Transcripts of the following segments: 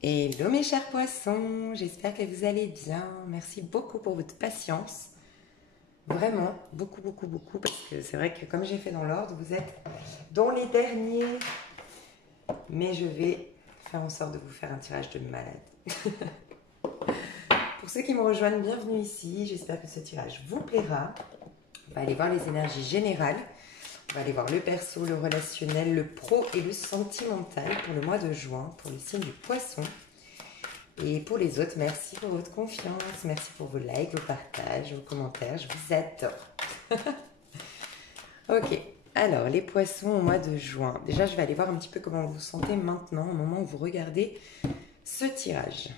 Hello mes chers poissons, j'espère que vous allez bien. Merci beaucoup pour votre patience. Vraiment, beaucoup, parce que c'est vrai que comme j'ai fait dans l'ordre, vous êtes dans les derniers. Mais je vais faire en sorte de vous faire un tirage de malade. Pour ceux qui me rejoignent, bienvenue ici. J'espère que ce tirage vous plaira. On va aller voir les énergies générales. On va aller voir le perso, le relationnel, le pro et le sentimental pour le mois de juin, pour le signe du poisson. Et pour les autres, merci pour votre confiance, merci pour vos likes, vos partages, vos commentaires, je vous adore. Ok, alors les poissons au mois de juin. Déjà, je vais aller voir un petit peu comment vous vous sentez maintenant, au moment où vous regardez ce tirage.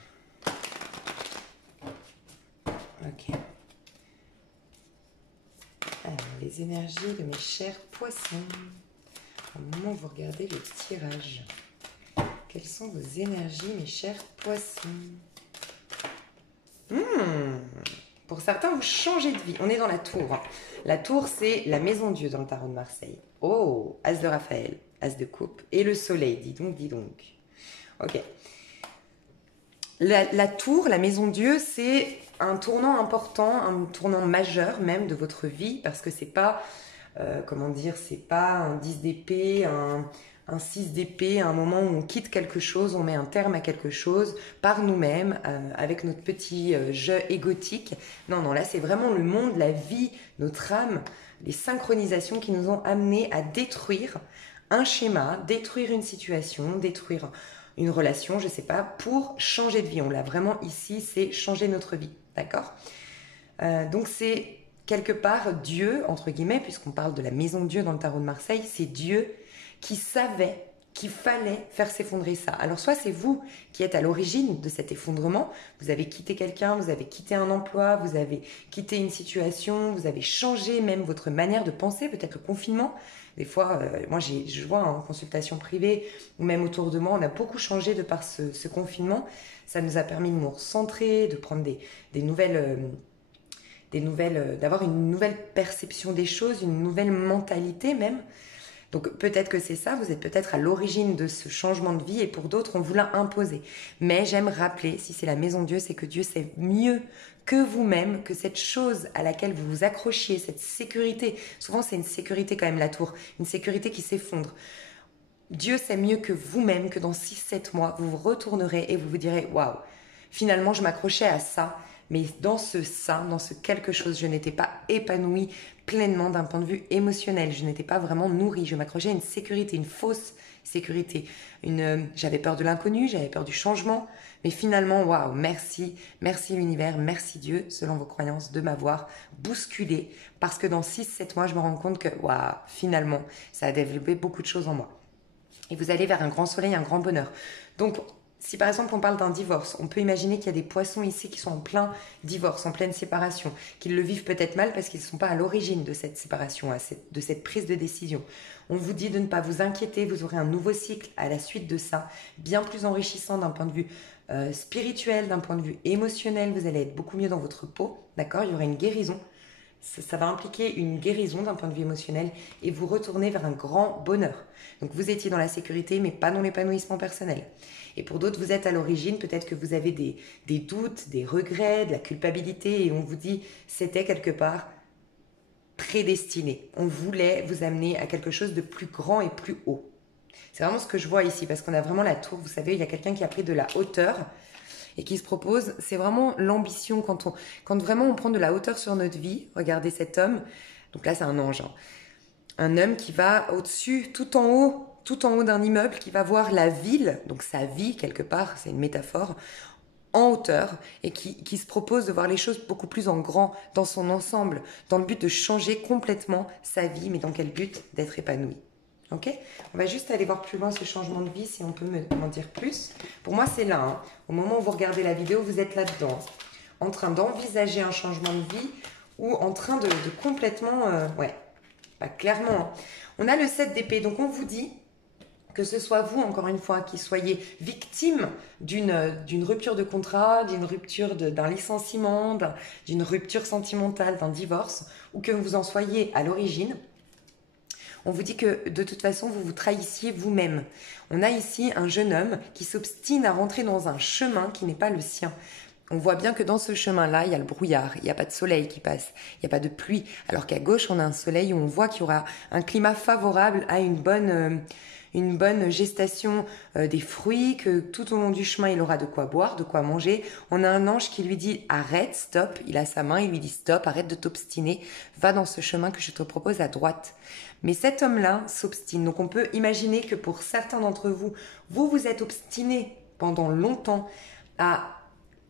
Ok. Alors, les énergies de mes chers poissons, au moment où vous regardez le tirage. Quelles sont vos énergies, mes chers poissons? Pour certains, vous changez de vie. On est dans la tour. La tour, c'est la maison Dieu dans le tarot de Marseille. Oh, As de Raphaël, As de coupe. Et le soleil, dis donc, dis donc. Ok. La tour, la maison Dieu, c'est un tournant important, un tournant majeur même de votre vie, parce que c'est pas, comment dire, c'est pas un 10 d'épée, un 6 d'épée, un moment où on quitte quelque chose, on met un terme à quelque chose par nous-mêmes, avec notre petit jeu égotique. Non, non, là c'est vraiment le monde, la vie, notre âme, les synchronisations qui nous ont amenés à détruire un schéma, détruire une situation, détruire une relation, je sais pas, pour changer de vie. On l'a vraiment ici, c'est changer notre vie, d'accord? Donc c'est quelque part Dieu, entre guillemets, puisqu'on parle de la maison Dieu dans le tarot de Marseille, c'est Dieu qui savait qu'il fallait faire s'effondrer ça. Alors soit c'est vous qui êtes à l'origine de cet effondrement, vous avez quitté quelqu'un, vous avez quitté un emploi, vous avez quitté une situation, vous avez changé même votre manière de penser, peut-être le confinement. Des fois, moi je vois en consultation privée ou même autour de moi, on a beaucoup changé de par ce confinement. Ça nous a permis de nous recentrer, de prendre des nouvelles, d'avoir une nouvelle perception des choses, une nouvelle mentalité même. Donc peut-être que c'est ça, vous êtes peut-être à l'origine de ce changement de vie et pour d'autres, on vous l'a imposé. Mais j'aime rappeler, si c'est la maison Dieu, c'est que Dieu sait mieux que vous-même, que cette chose à laquelle vous vous accrochiez, cette sécurité, souvent c'est une sécurité quand même la tour, une sécurité qui s'effondre. Dieu sait mieux que vous-même que dans 6-7 mois, vous vous retournerez et vous vous direz « Waouh, finalement je m'accrochais à ça, mais dans ce quelque chose, je n'étais pas épanouie pleinement d'un point de vue émotionnel. Je n'étais pas vraiment nourrie. Je m'accrochais à une sécurité, une fausse sécurité. J'avais peur de l'inconnu, j'avais peur du changement. Mais finalement, waouh, merci l'univers, merci Dieu, selon vos croyances, de m'avoir bousculé. Parce que dans 6-7 mois, je me rends compte que, waouh, finalement, ça a développé beaucoup de choses en moi. Et vous allez vers un grand soleil, un grand bonheur. Donc, si par exemple on parle d'un divorce, on peut imaginer qu'il y a des poissons ici qui sont en plein divorce, en pleine séparation, qu'ils le vivent peut-être mal parce qu'ils ne sont pas à l'origine de cette séparation, de cette prise de décision. On vous dit de ne pas vous inquiéter, vous aurez un nouveau cycle à la suite de ça, bien plus enrichissant d'un point de vue spirituel, d'un point de vue émotionnel, vous allez être beaucoup mieux dans votre peau, d'accord? Il y aura une guérison. Ça va impliquer une guérison d'un point de vue émotionnel et vous retourner vers un grand bonheur. Donc vous étiez dans la sécurité mais pas dans l'épanouissement personnel. Et pour d'autres, vous êtes à l'origine, peut-être que vous avez des doutes, des regrets, de la culpabilité et on vous dit c'était quelque part prédestiné. On voulait vous amener à quelque chose de plus grand et plus haut. C'est vraiment ce que je vois ici parce qu'on a vraiment la tour, vous savez, il y a quelqu'un qui a pris de la hauteur et qui se propose, c'est vraiment l'ambition quand vraiment on prend de la hauteur sur notre vie. Regardez cet homme, donc là c'est un ange, hein. Un homme qui va au-dessus, tout en haut d'un immeuble, qui va voir la ville, donc sa vie quelque part, c'est une métaphore, en hauteur et qui se propose de voir les choses beaucoup plus en grand, dans son ensemble, dans le but de changer complètement sa vie, mais dans quel but? D'être épanoui. Ok? On va juste aller voir plus loin ce changement de vie, si on peut m'en dire plus. Pour moi, c'est là. Hein. Au moment où vous regardez la vidéo, vous êtes là-dedans, en train d'envisager un changement de vie ou en train de complètement... ouais, bah, clairement. Hein. On a le 7 d'épée, donc on vous dit que ce soit vous, encore une fois, qui soyez victime d'une rupture de contrat, d'une rupture d'un licenciement, d'une rupture sentimentale, d'un divorce, ou que vous en soyez à l'origine, On vous dit que de toute façon, vous vous trahissiez vous-même. On a ici un jeune homme qui s'obstine à rentrer dans un chemin qui n'est pas le sien. On voit bien que dans ce chemin-là, il y a le brouillard, il n'y a pas de soleil qui passe, il n'y a pas de pluie, alors qu'à gauche, on a un soleil où on voit qu'il y aura un climat favorable à une bonne gestation des fruits, que tout au long du chemin, il aura de quoi boire, de quoi manger. On a un ange qui lui dit « Arrête, stop », il a sa main, il lui dit « Stop, arrête de t'obstiner, va dans ce chemin que je te propose à droite ». Mais cet homme-là s'obstine, donc on peut imaginer que pour certains d'entre vous, vous êtes obstinés pendant longtemps à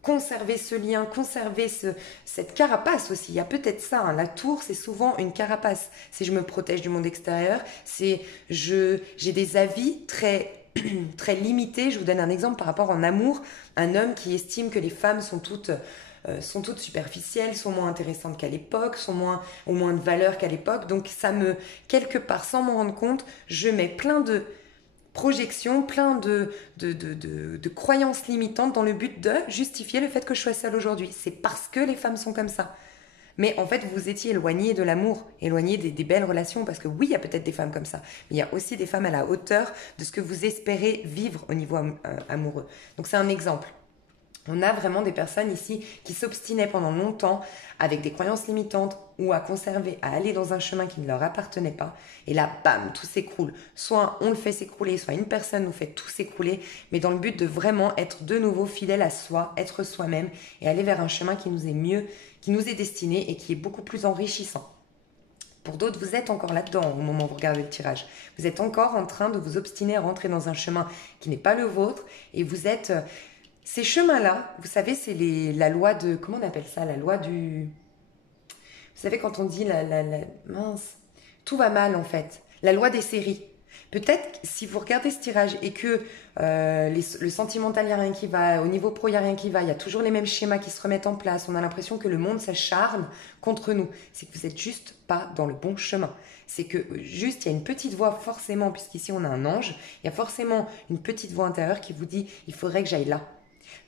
conserver ce lien, conserver cette carapace aussi. Il y a peut-être ça, hein. La tour, c'est souvent une carapace. Si je me protège du monde extérieur, j'ai des avis très, très limités. Je vous donne un exemple par rapport en amour. Un homme qui estime que les femmes sont toutes superficielles, sont moins intéressantes qu'à l'époque, ont moins de valeur qu'à l'époque. Donc quelque part, sans m'en rendre compte, je mets plein de projections, plein de croyances limitantes dans le but de justifier le fait que je sois seule aujourd'hui. C'est parce que les femmes sont comme ça. Mais en fait, vous étiez éloigné de l'amour, éloigné des belles relations, parce que oui, il y a peut-être des femmes comme ça, mais il y a aussi des femmes à la hauteur de ce que vous espérez vivre au niveau amoureux. Donc c'est un exemple. On a vraiment des personnes ici qui s'obstinaient pendant longtemps avec des croyances limitantes ou à conserver, à aller dans un chemin qui ne leur appartenait pas. Et là, bam, tout s'écroule. Soit on le fait s'écrouler, soit une personne nous fait tout s'écrouler, mais dans le but de vraiment être de nouveau fidèle à soi, être soi-même et aller vers un chemin qui nous est mieux, qui nous est destiné et qui est beaucoup plus enrichissant. Pour d'autres, vous êtes encore là-dedans au moment où vous regardez le tirage. Vous êtes encore en train de vous obstiner à rentrer dans un chemin qui n'est pas le vôtre et vous êtes... Ces chemins-là, vous savez, c'est la loi de... Comment on appelle ça? La loi du... Vous savez, quand on dit mince, tout va mal en fait. La loi des séries. Peut-être si vous regardez ce tirage et que le sentimental, il n'y a rien qui va, au niveau pro, il n'y a rien qui va, il y a toujours les mêmes schémas qui se remettent en place, on a l'impression que le monde s'acharne contre nous. C'est que vous n'êtes juste pas dans le bon chemin. C'est que juste, il y a une petite voix forcément, puisqu'ici on a un ange, il y a forcément une petite voix intérieure qui vous dit « il faudrait que j'aille là ».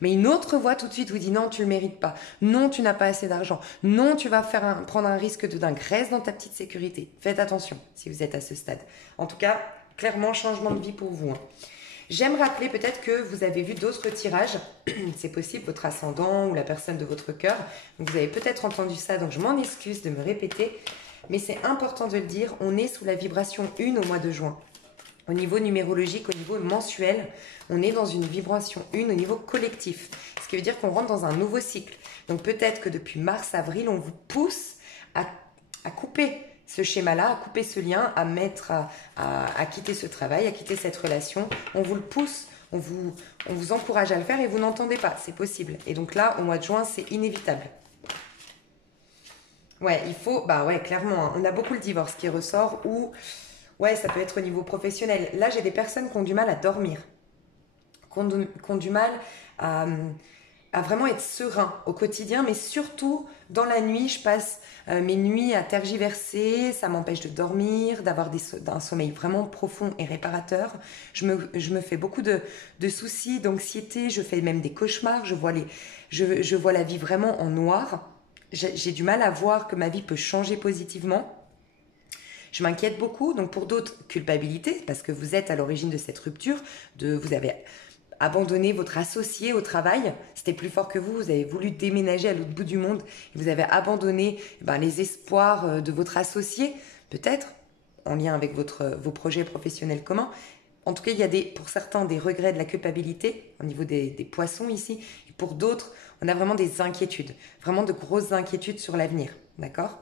Mais une autre voix tout de suite vous dit non, tu ne le mérites pas. Non, tu n'as pas assez d'argent. Non, tu vas prendre un risque de dingue. Reste dans ta petite sécurité. Faites attention si vous êtes à ce stade. En tout cas, clairement, changement de vie pour vous. Hein. J'aime rappeler peut-être que vous avez vu d'autres tirages. C'est possible, votre ascendant ou la personne de votre cœur. Donc, vous avez peut-être entendu ça, donc je m'en excuse de me répéter. Mais c'est important de le dire, on est sous la vibration 1 au mois de juin. Au niveau numérologique, au niveau mensuel, on est dans une vibration 1 au niveau collectif. Ce qui veut dire qu'on rentre dans un nouveau cycle. Donc peut-être que depuis mars-avril, on vous pousse à couper ce schéma-là, à couper ce lien, à quitter ce travail, à quitter cette relation. On vous le pousse, on vous encourage à le faire et vous n'entendez pas. C'est possible. Et donc là, au mois de juin, c'est inévitable. Ouais, il faut... Bah ouais, clairement, hein, on a beaucoup le divorce qui ressort ou... Ouais, ça peut être au niveau professionnel. Là, j'ai des personnes qui ont du mal à dormir, qui ont du mal à vraiment être serein au quotidien, mais surtout dans la nuit, je passe mes nuits à tergiverser, ça m'empêche de dormir, d'avoir un sommeil vraiment profond et réparateur. Je me fais beaucoup de soucis, d'anxiété, je fais même des cauchemars, je vois la vie vraiment en noir. J'ai du mal à voir que ma vie peut changer positivement. Je m'inquiète beaucoup, donc pour d'autres, culpabilité, parce que vous êtes à l'origine de cette rupture, vous avez abandonné votre associé au travail, c'était plus fort que vous avez voulu déménager à l'autre bout du monde, et vous avez abandonné les espoirs de votre associé, peut-être, en lien avec vos projets professionnels communs. En tout cas, il y a pour certains des regrets, de la culpabilité, au niveau des poissons ici, et pour d'autres, on a vraiment des inquiétudes, vraiment de grosses inquiétudes sur l'avenir, d'accord ?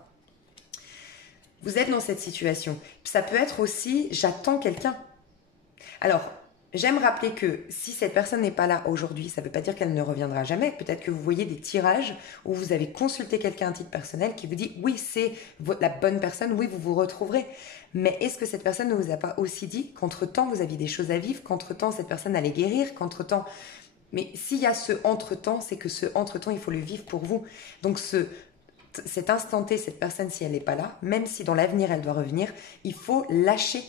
Vous êtes dans cette situation. Ça peut être aussi, j'attends quelqu'un. Alors, j'aime rappeler que si cette personne n'est pas là aujourd'hui, ça ne veut pas dire qu'elle ne reviendra jamais. Peut-être que vous voyez des tirages où vous avez consulté quelqu'un à titre personnel qui vous dit « oui, c'est la bonne personne, oui, vous vous retrouverez ». Mais est-ce que cette personne ne vous a pas aussi dit qu'entre-temps, vous aviez des choses à vivre, qu'entre-temps, cette personne allait guérir, qu'entre-temps... Mais s'il y a ce entre-temps, c'est que ce entre-temps, il faut le vivre pour vous. Donc, cet instant T, cette personne, si elle n'est pas là, même si dans l'avenir elle doit revenir, il faut lâcher.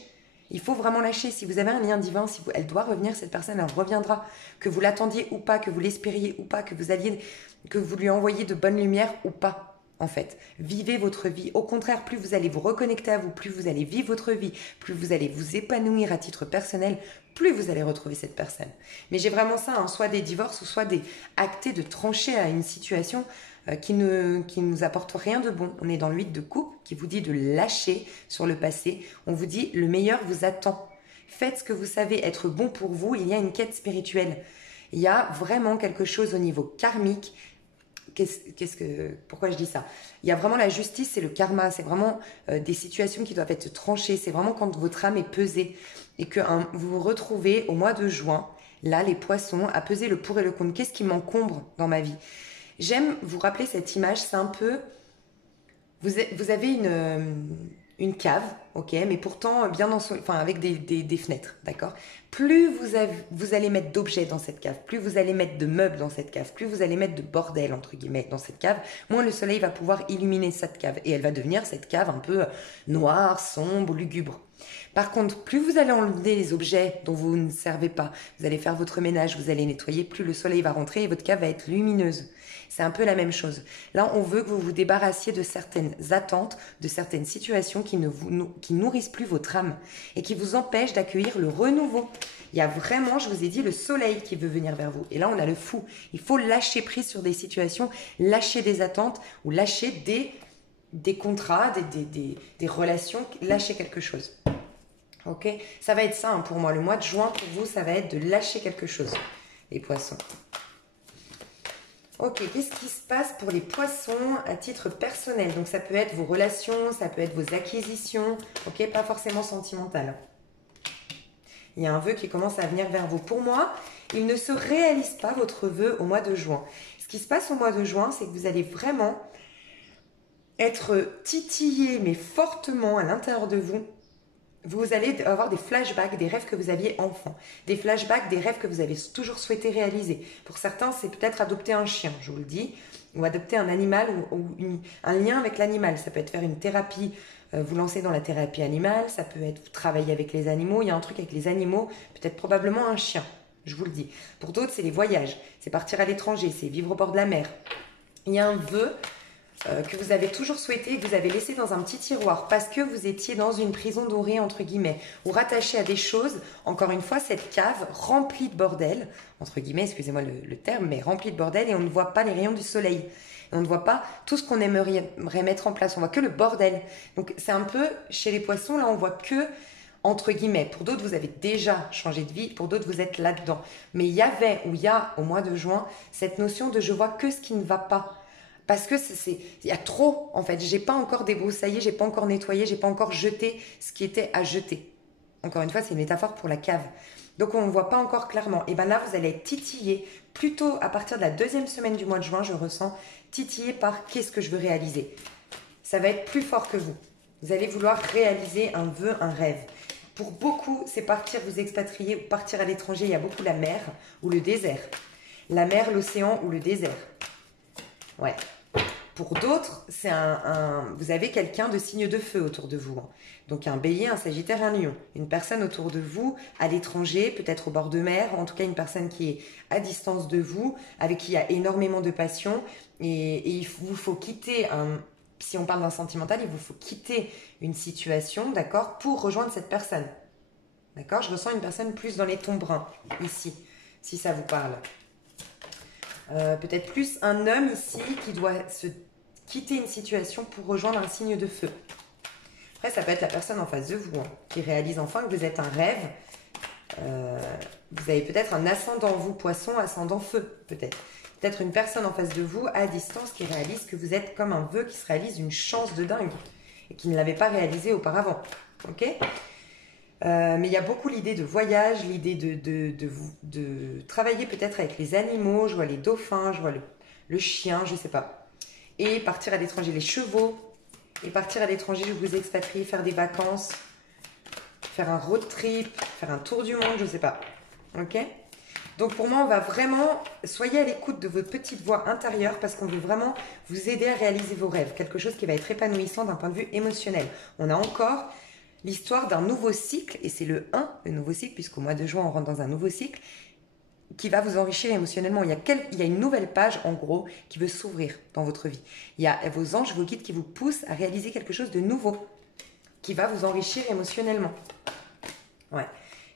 Il faut vraiment lâcher. Si vous avez un lien divin, elle doit revenir, cette personne, elle reviendra. Que vous l'attendiez ou pas, que vous l'espériez ou pas, que vous lui envoyiez de bonnes lumières ou pas. en fait. Vivez votre vie. Au contraire, plus vous allez vous reconnecter à vous, plus vous allez vivre votre vie, plus vous allez vous épanouir à titre personnel, plus vous allez retrouver cette personne. Mais j'ai vraiment ça, hein, soit des divorces ou soit des actés de trancher à une situation qui nous apporte rien de bon. On est dans le 8 de coupe qui vous dit de lâcher sur le passé. On vous dit le meilleur vous attend. Faites ce que vous savez être bon pour vous. Il y a une quête spirituelle. Il y a vraiment quelque chose au niveau karmique. Pourquoi je dis ça? Il y a vraiment la justice et le karma. C'est vraiment des situations qui doivent être tranchées. C'est vraiment quand votre âme est pesée et que vous vous retrouvez au mois de juin, là, les poissons, à peser le pour et le contre. Qu'est-ce qui m'encombre dans ma vie? J'aime vous rappeler cette image. C'est un peu... Vous avez une cave, ok, mais pourtant bien avec des fenêtres, d'accord. Plus vous allez mettre d'objets dans cette cave, plus vous allez mettre de meubles dans cette cave, plus vous allez mettre de bordel, entre guillemets, dans cette cave, moins le soleil va pouvoir illuminer cette cave. Et elle va devenir cette cave un peu noire, sombre, lugubre. Par contre, plus vous allez enlever les objets dont vous ne servez pas, vous allez faire votre ménage, vous allez nettoyer, plus le soleil va rentrer et votre cave va être lumineuse. C'est un peu la même chose. Là, on veut que vous vous débarrassiez de certaines attentes, de certaines situations qui nourrissent plus votre âme et qui vous empêchent d'accueillir le renouveau. Il y a vraiment, je vous ai dit, le soleil qui veut venir vers vous. Et là, on a le fou. Il faut lâcher prise sur des situations, lâcher des attentes ou lâcher des contrats, des relations, lâcher quelque chose. Ok, ça va être ça, hein, pour moi. Le mois de juin, pour vous, ça va être de lâcher quelque chose, les poissons. Ok, qu'est-ce qui se passe pour les poissons à titre personnel? Donc, ça peut être vos relations, ça peut être vos acquisitions, ok, pas forcément sentimental. Il y a un vœu qui commence à venir vers vous. Pour moi, il ne se réalise pas votre vœu au mois de juin. Ce qui se passe au mois de juin, c'est que vous allez vraiment être titillé, mais fortement à l'intérieur de vous. Vous allez avoir des flashbacks des rêves que vous aviez enfant, des flashbacks des rêves que vous avez toujours souhaité réaliser. Pour certains, c'est peut-être adopter un chien, je vous le dis, ou adopter un animal ou un lien avec l'animal. Ça peut être faire une thérapie, vous lancer dans la thérapie animale, ça peut être travailler avec les animaux. Il y a un truc avec les animaux, peut-être probablement un chien, je vous le dis. Pour d'autres, c'est les voyages, c'est partir à l'étranger, c'est vivre au bord de la mer. Il y a un vœu que vous avez toujours souhaité, que vous avez laissé dans un petit tiroir parce que vous étiez dans une prison dorée, entre guillemets, ou rattaché à des choses. Encore une fois, cette cave remplie de bordel, entre guillemets, excusez-moi le terme, mais remplie de bordel, et on ne voit pas les rayons du soleil. Et on ne voit pas tout ce qu'on aimerait mettre en place. On voit que le bordel. Donc c'est un peu, chez les poissons, là, on voit que, entre guillemets, pour d'autres, vous avez déjà changé de vie, pour d'autres, vous êtes là-dedans. Mais il y a, au mois de juin, cette notion de je vois que ce qui ne va pas. Parce que il y a trop, en fait. J'ai pas encore débroussaillé, j'ai pas encore nettoyé, j'ai pas encore jeté ce qui était à jeter. Encore une fois, c'est une métaphore pour la cave. Donc, on ne voit pas encore clairement. Et bien là, vous allez être titillé, plutôt à partir de la deuxième semaine du mois de juin, je ressens, titillé par qu'est-ce que je veux réaliser. Ça va être plus fort que vous. Vous allez vouloir réaliser un vœu, un rêve. Pour beaucoup, c'est partir vous expatrier ou partir à l'étranger. Il y a beaucoup la mer ou le désert. La mer, l'océan ou le désert. Ouais. Pour d'autres, vous avez quelqu'un de signe de feu autour de vous. Donc un bélier, un sagittaire, un lion. Une personne autour de vous, à l'étranger, peut-être au bord de mer, en tout cas une personne qui est à distance de vous, avec qui il y a énormément de passion. Et il vous faut quitter, si on parle d'un sentimental, il vous faut quitter une situation, d'accord, pour rejoindre cette personne. D'accord? Je ressens une personne plus dans les tons bruns, ici, si ça vous parle. Peut-être plus un homme ici qui doit se quitter une situation pour rejoindre un signe de feu. Après, ça peut être la personne en face de vous, hein, qui réalise enfin que vous êtes un rêve. Vous avez peut-être un ascendant, vous, poisson, ascendant feu, peut-être. Peut-être une personne en face de vous, à distance, qui réalise que vous êtes comme un vœu qui se réalise une chance de dingue et qui ne l'avait pas réalisé auparavant. Ok ? Mais il y a beaucoup l'idée de voyage, l'idée de travailler peut-être avec les animaux. Je vois les dauphins, je vois le chien, je ne sais pas. Et partir à l'étranger, les chevaux. Et partir à l'étranger, je vous expatrie, faire des vacances, faire un road trip, faire un tour du monde, je ne sais pas. Ok ? Donc pour moi, on va vraiment, soyez à l'écoute de votre petite voix intérieure parce qu'on veut vraiment vous aider à réaliser vos rêves. Quelque chose qui va être épanouissant d'un point de vue émotionnel. On a encore l'histoire d'un nouveau cycle, et c'est le 1, le nouveau cycle, puisqu'au mois de juin, on rentre dans un nouveau cycle. qui va vous enrichir émotionnellement. Il y a une nouvelle page, en gros, qui veut s'ouvrir dans votre vie. Il y a vos anges, vos guides qui vous poussent à réaliser quelque chose de nouveau, qui va vous enrichir émotionnellement. Ouais.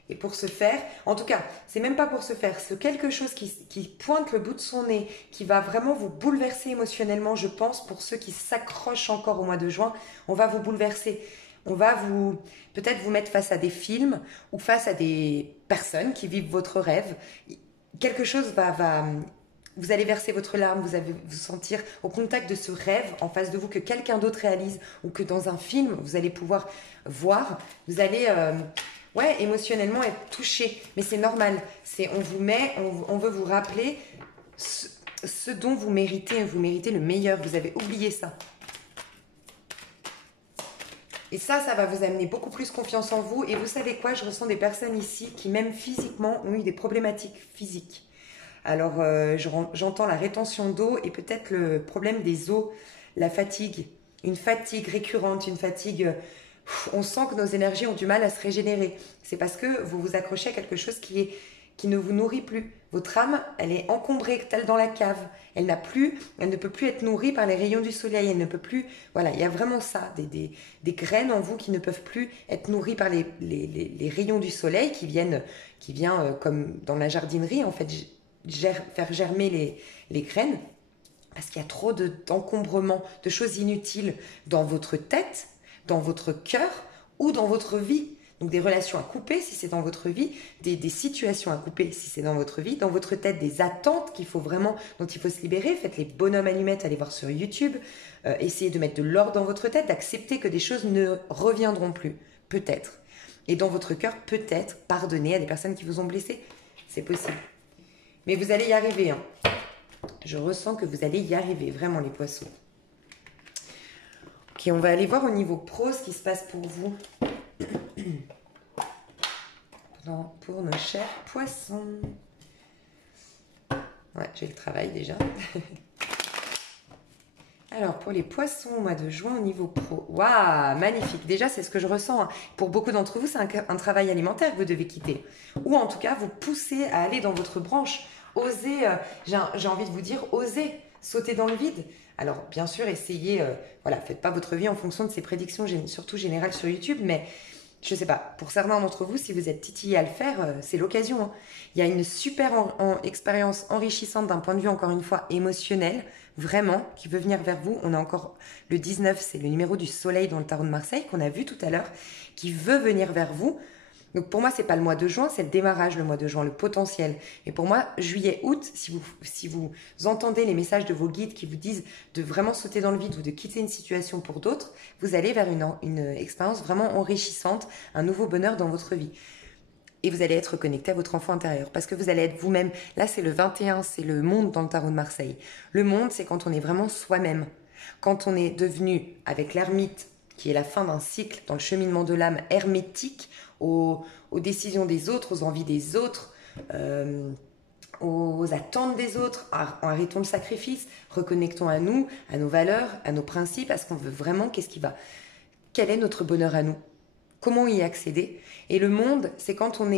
Et pour ce faire, en tout cas, c'est même pas pour ce faire, c'est quelque chose qui pointe le bout de son nez, qui va vraiment vous bouleverser émotionnellement, je pense, pour ceux qui s'accrochent encore au mois de juin, on va vous bouleverser. On va peut-être vous mettre face à des films ou face à des personnes qui vivent votre rêve. Quelque chose vous allez verser votre larme, vous allez vous sentir au contact de ce rêve en face de vous que quelqu'un d'autre réalise ou que dans un film, vous allez pouvoir voir. Vous allez, émotionnellement être touché. Mais c'est normal. On veut vous rappeler ce dont vous méritez. Vous méritez le meilleur. Vous avez oublié ça. Et ça va vous amener beaucoup plus confiance en vous. Et vous savez quoi? Je ressens des personnes ici qui, même physiquement, ont eu des problématiques physiques. Alors, j'entends la rétention d'eau et peut-être le problème des os, la fatigue. Une fatigue récurrente, une fatigue... On sent que nos énergies ont du mal à se régénérer. C'est parce que vous vous accrochez à quelque chose qui ne vous nourrit plus. Votre âme, elle est encombrée, telle dans la cave. Elle ne peut plus être nourrie par les rayons du soleil. Elle ne peut plus... Voilà, il y a vraiment ça. Des graines en vous qui ne peuvent plus être nourries par les rayons du soleil qui viennent comme dans la jardinerie, en fait, faire germer les graines. Parce qu'il y a trop d'encombrement, de choses inutiles dans votre tête, dans votre cœur ou dans votre vie. Donc des relations à couper si c'est dans votre vie, des situations à couper si c'est dans votre vie, dans votre tête des attentes dont il faut se libérer. Faites les bonhommes allumettes, allez voir sur YouTube, essayez de mettre de l'ordre dans votre tête, d'accepter que des choses ne reviendront plus, peut-être. Et dans votre cœur, peut-être pardonner à des personnes qui vous ont blessé, c'est possible. Mais vous allez y arriver, hein. Je ressens que vous allez y arriver, vraiment les poissons. Ok, on va aller voir au niveau pro ce qui se passe pour vous. Pour nos chers poissons. Ouais, j'ai le travail déjà. Alors, pour les poissons au mois de juin au niveau pro. Waouh, magnifique. Déjà, c'est ce que je ressens, hein. Pour beaucoup d'entre vous, c'est un travail alimentaire que vous devez quitter. Ou en tout cas, vous poussez à aller dans votre branche. Osez, j'ai envie de vous dire, osez sauter dans le vide. Alors, bien sûr, essayez, faites pas votre vie en fonction de ces prédictions, surtout générales sur YouTube, mais je sais pas, pour certains d'entre vous, si vous êtes titillés à le faire, c'est l'occasion, hein. Il y a une super expérience enrichissante d'un point de vue, encore une fois, émotionnel, vraiment, qui veut venir vers vous. On a encore le 19, c'est le numéro du soleil dans le tarot de Marseille, qu'on a vu tout à l'heure, qui veut venir vers vous. Donc pour moi, c'est pas le mois de juin, c'est le démarrage, le mois de juin, le potentiel. Et pour moi, juillet, août, si vous entendez les messages de vos guides qui vous disent de vraiment sauter dans le vide ou de quitter une situation pour d'autres, vous allez vers une expérience vraiment enrichissante, un nouveau bonheur dans votre vie. Et vous allez être connecté à votre enfant intérieur parce que vous allez être vous-même. Là, c'est le 21, c'est le monde dans le tarot de Marseille. Le monde, c'est quand on est vraiment soi-même. Quand on est devenu, avec l'ermite, qui est la fin d'un cycle dans le cheminement de l'âme hermétique, aux décisions des autres, aux envies des autres, aux attentes des autres. Arrêtons le sacrifice, reconnectons à nous, à nos valeurs, à nos principes, à ce qu'on veut vraiment, quel est notre bonheur à nous, comment y accéder. Et le monde, c'est quand on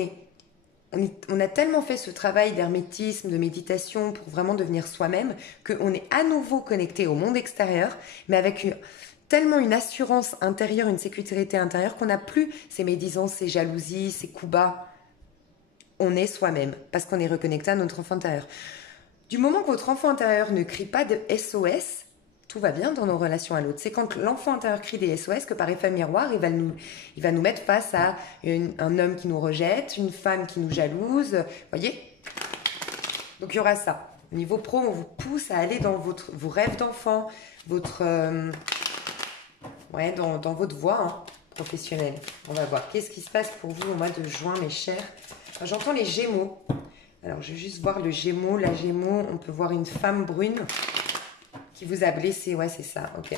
a tellement fait ce travail d'hermétisme, de méditation pour vraiment devenir soi-même, qu'on est à nouveau connecté au monde extérieur, mais avec tellement une assurance intérieure, une sécurité intérieure qu'on n'a plus ces médisances, ces jalousies, ces coups bas. On est soi-même parce qu'on est reconnecté à notre enfant intérieur. Du moment que votre enfant intérieur ne crie pas de SOS, tout va bien dans nos relations à l'autre. C'est quand l'enfant intérieur crie des SOS que par effet miroir, il va nous mettre face à un homme qui nous rejette, une femme qui nous jalouse. Voyez? Donc il y aura ça. Au niveau pro, on vous pousse à aller dans vos rêves d'enfant, dans votre voie professionnelle. On va voir. Qu'est-ce qui se passe pour vous au mois de juin, mes chers? J'entends les Gémeaux. Alors, je vais juste voir le Gémeaux. La Gémeaux, on peut voir une femme brune qui vous a blessé. Ouais, c'est ça. Ok.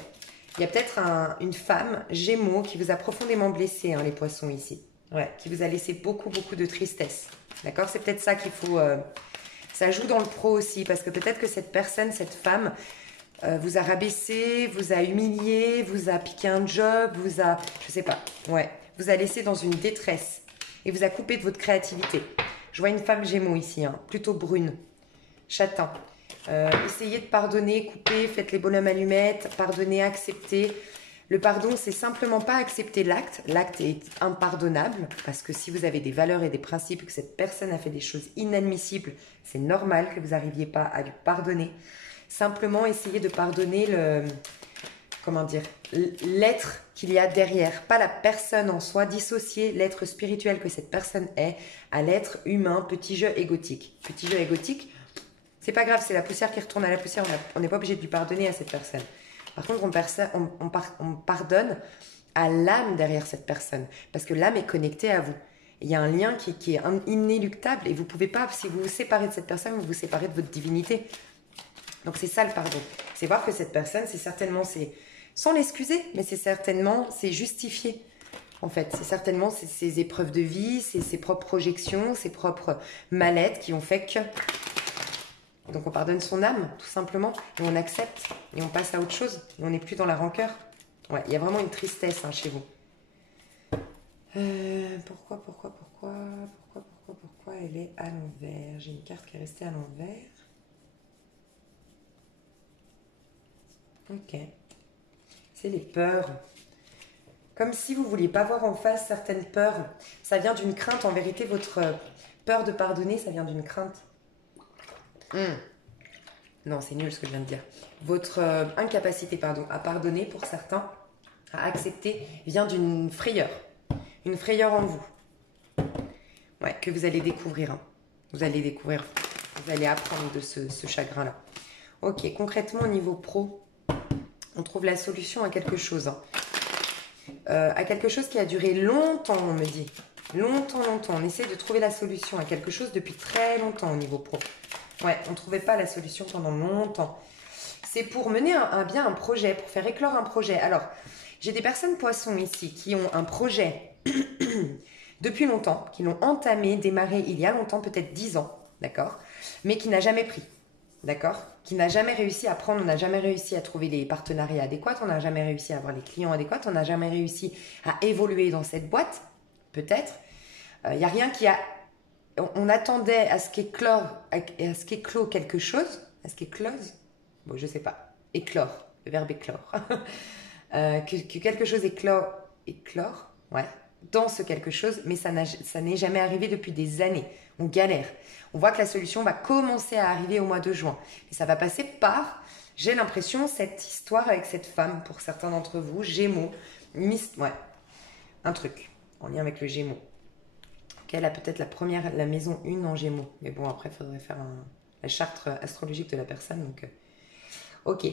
Il y a peut-être une femme Gémeaux qui vous a profondément blessé, les poissons ici. Ouais, qui vous a laissé beaucoup, beaucoup de tristesse. D'accord? C'est peut-être ça qu'il faut... Ça joue dans le pro aussi, parce que peut-être que cette personne, cette femme... vous a rabaissé, vous a humilié, vous a piqué un job, je sais pas, vous a laissé dans une détresse et vous a coupé de votre créativité. Je Je vois une femme Gémeaux ici, hein, plutôt brune, châtain. Essayez de pardonner, couper, faites les bonhommes allumettes, pardonnez, acceptez. Le pardon, c'est simplement pas accepter l'acte. L'acte est impardonnable parce que si vous avez des valeurs et des principes, que cette personne a fait des choses inadmissibles, c'est normal que vous n'arriviez pas à lui pardonner. Simplement, essayez de pardonner comment dire, l'être qu'il y a derrière, pas la personne en soi, dissocier l'être spirituel que cette personne est à l'être humain, petit jeu égotique. Petit jeu égotique, c'est pas grave, c'est la poussière qui retourne à la poussière, on n'est pas obligé de lui pardonner à cette personne. Par contre, on pardonne à l'âme derrière cette personne, parce que l'âme est connectée à vous. Il y a un lien qui est inéluctable, et vous pouvez pas, si vous vous séparez de cette personne, vous vous séparez de votre divinité. Donc c'est ça le pardon. C'est voir que cette personne, c'est certainement, sans l'excuser, mais c'est justifié. En fait, c'est certainement ses épreuves de vie, ses propres projections, ses propres mal-être qui ont fait que... Donc on pardonne son âme, tout simplement, et on accepte, et on passe à autre chose, et on n'est plus dans la rancœur. Ouais, il y a vraiment une tristesse chez vous. Pourquoi elle est à l'envers? J'ai une carte qui est restée à l'envers. Ok. C'est les peurs. Comme si vous ne vouliez pas voir en face certaines peurs. Ça vient d'une crainte. En vérité, votre peur de pardonner, ça vient d'une crainte. Non, c'est nul ce que je viens de dire. Votre incapacité, à pardonner pour certains, à accepter, vient d'une frayeur. Une frayeur en vous. Ouais, que vous allez découvrir. Hein. Vous allez découvrir. Vous allez apprendre de ce chagrin-là. Ok, concrètement, au niveau pro, on trouve la solution à quelque chose. Hein. À quelque chose qui a duré longtemps, on me dit. Longtemps. On essaie de trouver la solution à quelque chose depuis très longtemps au niveau pro. Ouais, on ne trouvait pas la solution pendant longtemps. C'est pour mener bien un projet, pour faire éclore un projet. Alors, j'ai des personnes poissons ici qui ont un projet depuis longtemps, qui l'ont entamé, démarré il y a longtemps, peut-être 10 ans, d'accord, mais qui n'a jamais pris, d'accord, qui n'a jamais réussi à prendre, on n'a jamais réussi à trouver les partenariats adéquats, on n'a jamais réussi à avoir les clients adéquats, on n'a jamais réussi à évoluer dans cette boîte, peut-être. Il n'y a rien qui a... On attendait à ce qu'éclore quelque chose, à ce qu'éclose, bon, je sais pas, éclore, le verbe éclore, que quelque chose éclore, ouais, dans ce quelque chose, mais ça n'est jamais arrivé depuis des années. On galère. On voit que la solution va commencer à arriver au mois de juin. Et ça va passer par, j'ai l'impression, cette histoire avec cette femme, pour certains d'entre vous, Gémeaux, ouais, un truc en lien avec le Gémeaux. Elle a peut-être la maison 1 en Gémeaux. Mais bon, après, il faudrait faire la charte astrologique de la personne. Donc, ok.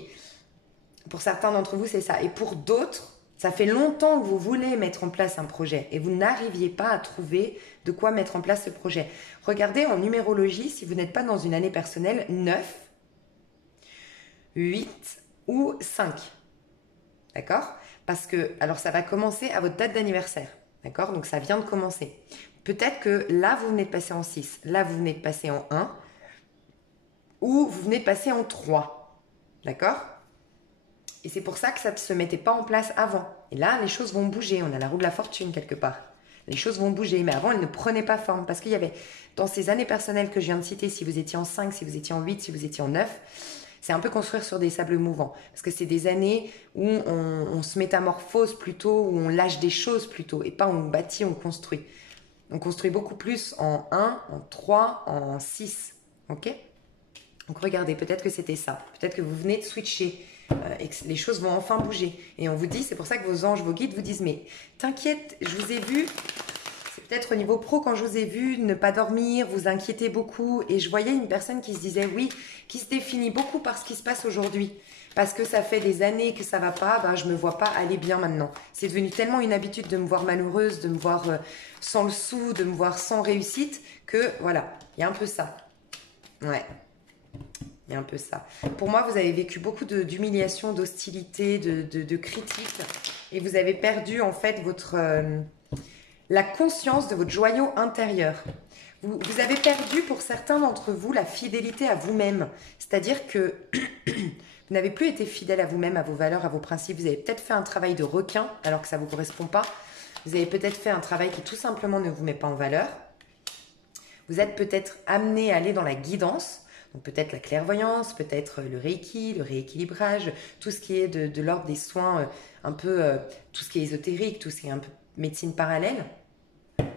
Pour certains d'entre vous, c'est ça. Et pour d'autres, ça fait longtemps que vous voulez mettre en place un projet et vous n'arriviez pas à trouver de quoi mettre en place ce projet. Regardez en numérologie, si vous n'êtes pas dans une année personnelle, 9, 8 ou 5. D'accord? Parce que, alors ça va commencer à votre date d'anniversaire. D'accord? Donc ça vient de commencer. Peut-être que là, vous venez de passer en 6. Là, vous venez de passer en 1. Ou vous venez de passer en 3. D'accord? Et c'est pour ça que ça ne se mettait pas en place avant. Et là, les choses vont bouger. On a la roue de la fortune quelque part. Les choses vont bouger. Mais avant, elles ne prenaient pas forme. Parce qu'il y avait, dans ces années personnelles que je viens de citer, si vous étiez en 5, si vous étiez en 8, si vous étiez en 9, c'est un peu construire sur des sables mouvants. Parce que c'est des années où on se métamorphose plutôt, où on lâche des choses plutôt. Et pas on bâtit, on construit. On construit beaucoup plus en 1, en 3, en 6. Ok? Donc regardez, peut-être que c'était ça. Peut-être que vous venez de switcher et que les choses vont enfin bouger. Et on vous dit, c'est pour ça que vos anges, vos guides vous disent, mais t'inquiète, je vous ai vu, c'est peut-être au niveau pro, quand je vous ai vu ne pas dormir, vous inquiétez beaucoup. Et je voyais une personne qui se disait, oui, qui se définit beaucoup par ce qui se passe aujourd'hui. Parce que ça fait des années que ça va pas, ben je me vois pas aller bien maintenant. C'est devenu tellement une habitude de me voir malheureuse, de me voir sans le sou, de me voir sans réussite, que voilà, il y a un peu ça. Ouais, il y a un peu ça. Pour moi, vous avez vécu beaucoup d'humiliation, d'hostilité, de critiques, et vous avez perdu en fait la conscience de votre joyau intérieur. Vous avez perdu pour certains d'entre vous la fidélité à vous-même. C'est-à-dire que vous n'avez plus été fidèle à vous-même, à vos valeurs, à vos principes. Vous avez peut-être fait un travail de requin alors que ça ne vous correspond pas. Vous avez peut-être fait un travail qui tout simplement ne vous met pas en valeur. Vous êtes peut-être amené à aller dans la guidance, donc peut-être la clairvoyance, peut-être le reiki, le rééquilibrage, tout ce qui est de l'ordre des soins, un peu tout ce qui est ésotérique, tout ce qui est un peu médecine parallèle.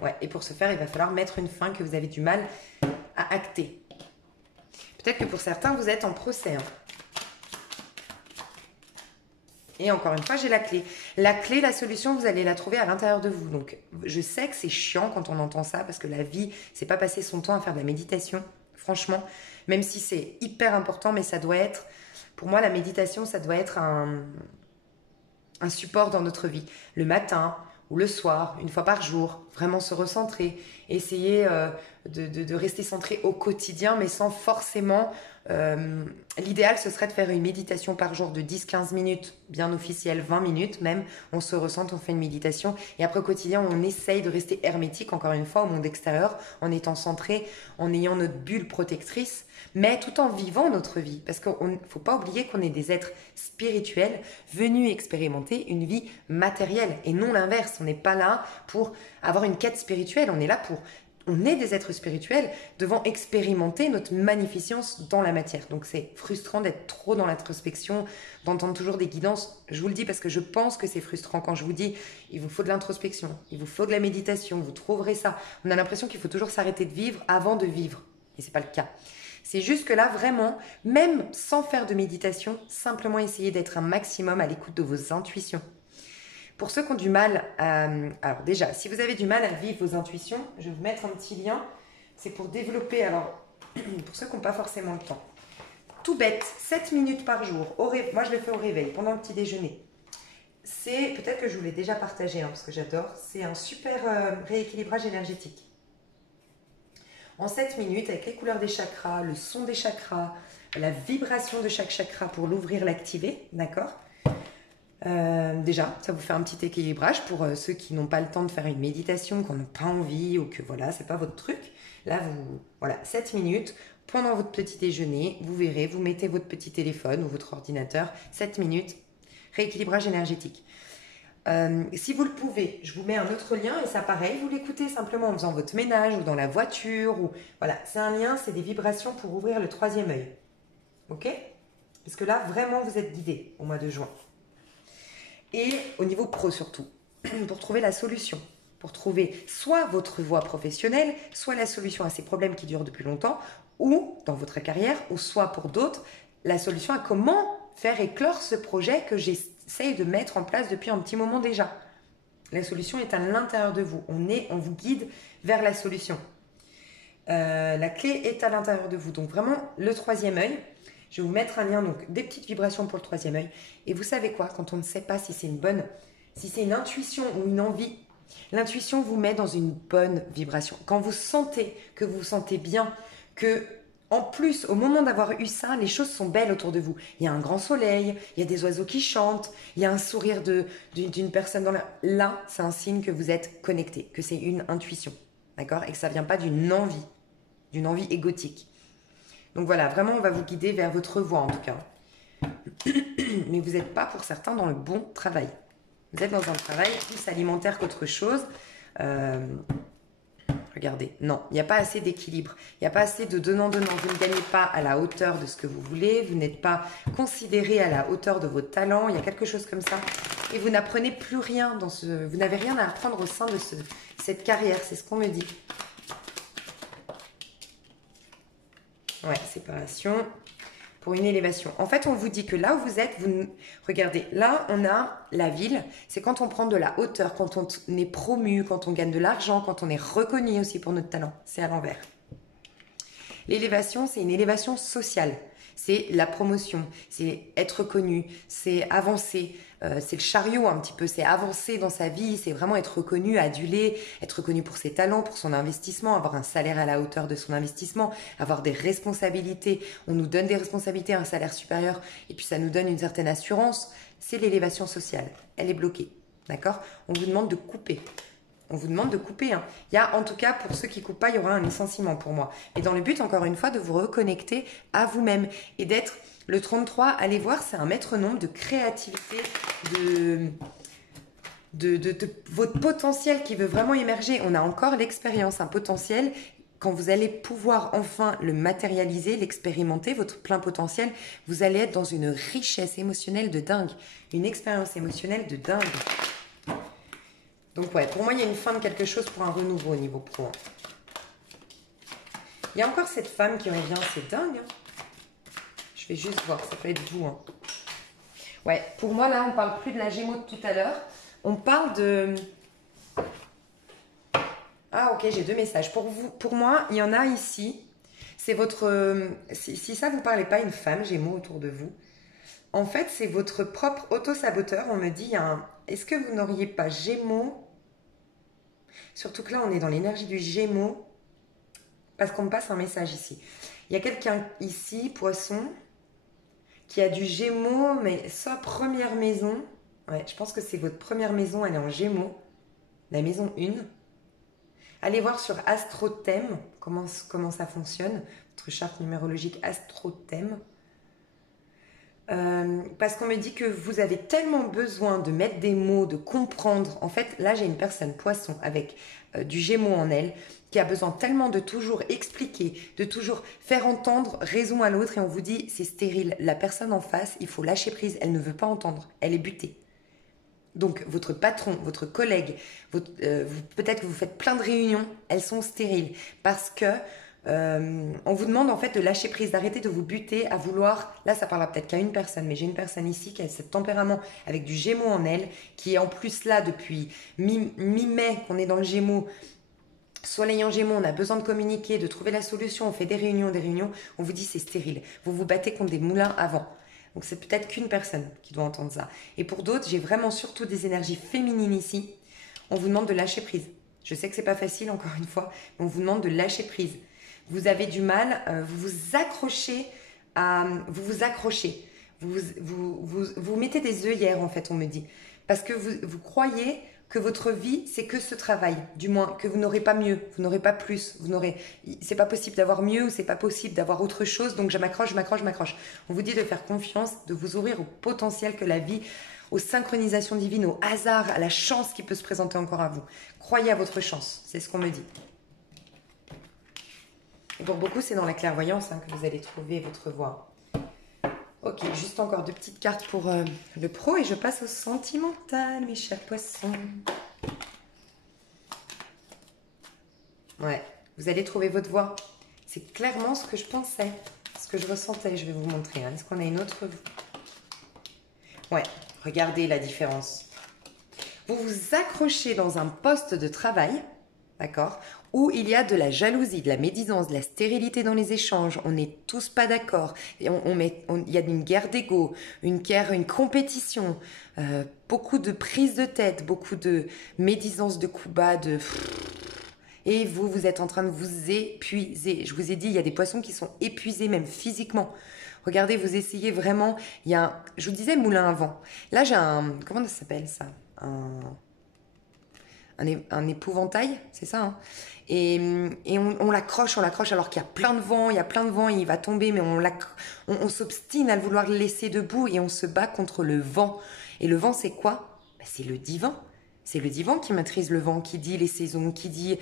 Ouais, et pour ce faire, il va falloir mettre une fin que vous avez du mal à acter. Peut-être que pour certains, vous êtes en procès. Et encore une fois, j'ai la clé. La clé, la solution, vous allez la trouver à l'intérieur de vous. Donc, je sais que c'est chiant quand on entend ça, parce que la vie, c'est pas passer son temps à faire de la méditation. Franchement, même si c'est hyper important, mais ça doit être... Pour moi, la méditation, ça doit être un support dans notre vie. Le matin ou le soir, une fois par jour, vraiment se recentrer. Essayer de rester centré au quotidien, mais sans forcément... l'idéal, ce serait de faire une méditation par jour de 10-15 minutes, bien officielle, 20 minutes même. On se ressente, on fait une méditation. Et après, au quotidien, on essaye de rester hermétique, encore une fois, au monde extérieur, en étant centré, en ayant notre bulle protectrice, mais tout en vivant notre vie. Parce qu'il ne faut pas oublier qu'on est des êtres spirituels venus expérimenter une vie matérielle et non l'inverse. On n'est pas là pour avoir une quête spirituelle, on est là pour... On est des êtres spirituels devant expérimenter notre magnificence dans la matière. Donc c'est frustrant d'être trop dans l'introspection, d'entendre toujours des guidances. Je vous le dis parce que je pense que c'est frustrant quand je vous dis il vous faut de l'introspection, il vous faut de la méditation, vous trouverez ça. On a l'impression qu'il faut toujours s'arrêter de vivre avant de vivre. Et c'est pas le cas. C'est juste que là, vraiment, même sans faire de méditation, simplement essayer d'être un maximum à l'écoute de vos intuitions. Pour ceux qui ont du mal à... Alors déjà, si vous avez du mal à vivre vos intuitions, je vais vous mettre un petit lien. C'est pour développer, alors, pour ceux qui n'ont pas forcément le temps. Tout bête, 7 minutes par jour. Moi, je le fais au réveil, pendant le petit déjeuner. C'est, peut-être que je vous l'ai déjà partagé, parce que j'adore, c'est un super rééquilibrage énergétique. En 7 minutes, avec les couleurs des chakras, le son des chakras, la vibration de chaque chakra pour l'ouvrir, l'activer, d'accord ? Déjà, ça vous fait un petit équilibrage pour ceux qui n'ont pas le temps de faire une méditation, qui n'ont pas envie ou que voilà, c'est pas votre truc. Là, voilà, 7 minutes pendant votre petit déjeuner, vous verrez, vous mettez votre petit téléphone ou votre ordinateur, 7 minutes, rééquilibrage énergétique. Si vous le pouvez, je vous mets un autre lien et ça pareil, vous l'écoutez simplement en faisant votre ménage ou dans la voiture ou voilà, c'est un lien, c'est des vibrations pour ouvrir le troisième œil. Ok ? Parce que là, vraiment, vous êtes guidé au mois de juin. Et au niveau pro surtout, pour trouver la solution, pour trouver soit votre voie professionnelle, soit la solution à ces problèmes qui durent depuis longtemps, ou dans votre carrière, ou soit pour d'autres, la solution à comment faire éclore ce projet que j'essaye de mettre en place depuis un petit moment déjà. La solution est à l'intérieur de vous, on vous guide vers la solution. La clé est à l'intérieur de vous, donc vraiment le troisième œil. Je vais vous mettre un lien, donc des petites vibrations pour le troisième œil. Et vous savez quoi, quand on ne sait pas si c'est si c'est une intuition ou une envie, l'intuition vous met dans une bonne vibration. Quand vous sentez que vous vous sentez bien, que en plus, au moment d'avoir eu ça, les choses sont belles autour de vous. Il y a un grand soleil, il y a des oiseaux qui chantent, il y a un sourire d'une personne dans la... Là, c'est un signe que vous êtes connecté, que c'est une intuition, d'accord ? Et que ça ne vient pas d'une envie égotique. Donc voilà, vraiment, on va vous guider vers votre voie en tout cas. Mais vous n'êtes pas pour certains dans le bon travail. Vous êtes dans un travail plus alimentaire qu'autre chose. Regardez, non, il n'y a pas assez d'équilibre. Il n'y a pas assez de donnant-donnant. Vous ne gagnez pas à la hauteur de ce que vous voulez. Vous n'êtes pas considéré à la hauteur de vos talents. Il y a quelque chose comme ça. Et vous n'apprenez plus rien dans ce... Vous n'avez rien à apprendre au sein de cette carrière. C'est ce qu'on me dit. Ouais, séparation pour une élévation. En fait, on vous dit que là où vous êtes, regardez, là, on a la ville. C'est quand on prend de la hauteur, quand on est promu, quand on gagne de l'argent, quand on est reconnu aussi pour notre talent. C'est à l'envers. L'élévation, c'est une élévation sociale. C'est la promotion, c'est être connu, c'est avancer, c'est le chariot un petit peu, c'est avancer dans sa vie, c'est vraiment être reconnu, adulé, être reconnu pour ses talents, pour son investissement, avoir un salaire à la hauteur de son investissement, avoir des responsabilités. On nous donne des responsabilités, un salaire supérieur, et puis ça nous donne une certaine assurance. C'est l'élévation sociale, elle est bloquée, d'accord ? On vous demande de couper. On vous demande de couper. Hein. Il y a, en tout cas, pour ceux qui ne coupent pas, il y aura un licenciement pour moi. Et dans le but, encore une fois, de vous reconnecter à vous-même et d'être le 33. Allez voir, c'est un maître-nombre de créativité, de votre potentiel qui veut vraiment émerger. On a encore l'expérience, un potentiel quand vous allez pouvoir enfin le matérialiser, l'expérimenter, votre plein potentiel, vous allez être dans une richesse émotionnelle de dingue, une expérience émotionnelle de dingue. Donc ouais, pour moi, il y a une fin de quelque chose pour un renouveau au niveau pro. Il y a encore cette femme qui revient, c'est dingue. Hein. Je vais juste voir, ça peut être vous. Hein. Ouais, pour moi, là, on parle plus de la Gémeaux de tout à l'heure. On parle de... Ah, ok, j'ai 2 messages. Pour vous, pour moi, il y en a ici. C'est votre... Si ça ne vous parlez pas, une femme Gémeaux autour de vous, en fait, c'est votre propre auto-saboteur. On me dit, il y a un... Est-ce que vous n'auriez pas Gémeaux? Surtout que là, on est dans l'énergie du Gémeaux. Parce qu'on me passe un message ici. Il y a quelqu'un ici, Poisson, qui a du Gémeaux, mais sa première maison. Ouais, je pense que c'est votre première maison, elle est en Gémeaux. La maison 1. Allez voir sur Astrothème comment ça fonctionne. Votre charte numérologique Astrothème. Parce qu'on me dit que vous avez tellement besoin de mettre des mots, de comprendre. En fait, là, j'ai une personne Poisson avec du Gémeaux en elle qui a besoin tellement de toujours expliquer, de toujours faire entendre raison à l'autre et on vous dit c'est stérile. La personne en face, il faut lâcher prise, elle ne veut pas entendre, elle est butée. Donc votre patron, votre collègue, peut-être que vous faites plein de réunions, elles sont stériles parce que on vous demande en fait de lâcher prise, d'arrêter de vous buter à vouloir, là ça parlera peut-être qu'à une personne, mais j'ai une personne ici qui a ce tempérament avec du Gémeaux en elle, qui est en plus là depuis mi-mai qu'on est dans le Gémeaux, Soleil en Gémeaux, on a besoin de communiquer, de trouver la solution, on fait des réunions, on vous dit c'est stérile, vous vous battez contre des moulins à vent. Donc c'est peut-être qu'une personne qui doit entendre ça. Et pour d'autres, j'ai vraiment surtout des énergies féminines ici. On vous demande de lâcher prise. Je sais que c'est pas facile, encore une fois, mais on vous demande de lâcher prise. Vous avez du mal, vous vous accrochez vous mettez des œillères en fait, on me dit. Parce que vous croyez que votre vie, c'est que ce travail. Du moins, que vous n'aurez pas mieux, vous n'aurez pas plus. C'est pas possible d'avoir mieux ou c'est pas possible d'avoir autre chose. Donc je m'accroche. On vous dit de faire confiance, de vous ouvrir au potentiel que la vie, aux synchronisations divines, au hasard, à la chance qui peut se présenter encore à vous. Croyez à votre chance, c'est ce qu'on me dit. Et pour beaucoup, c'est dans la clairvoyance que vous allez trouver votre voie. Ok, juste encore 2 petites cartes pour le pro et je passe au sentimental, mes chers poissons. Ouais, vous allez trouver votre voie. C'est clairement ce que je pensais, ce que je ressentais. Je vais vous montrer. Est-ce qu'on a une autre? Ouais, regardez la différence. Vous vous accrochez dans un poste de travail, d'accord, où il y a de la jalousie, de la médisance, de la stérilité dans les échanges, on n'est tous pas d'accord, il y a une guerre d'ego, une compétition, beaucoup de prise de tête, beaucoup de médisance de coups bas, et vous êtes en train de vous épuiser. Je vous ai dit, il y a des poissons qui sont épuisés même physiquement. Regardez, vous essayez vraiment, je vous disais moulin à vent. Là j'ai comment ça s'appelle ça? Un épouvantail, c'est ça, hein, et on l'accroche alors qu'il y a plein de vent, il va tomber, mais on s'obstine à vouloir le laisser debout et on se bat contre le vent. Et le vent, c'est quoi? C'est le divin. C'est le divin qui maîtrise le vent, qui dit les saisons, qui dit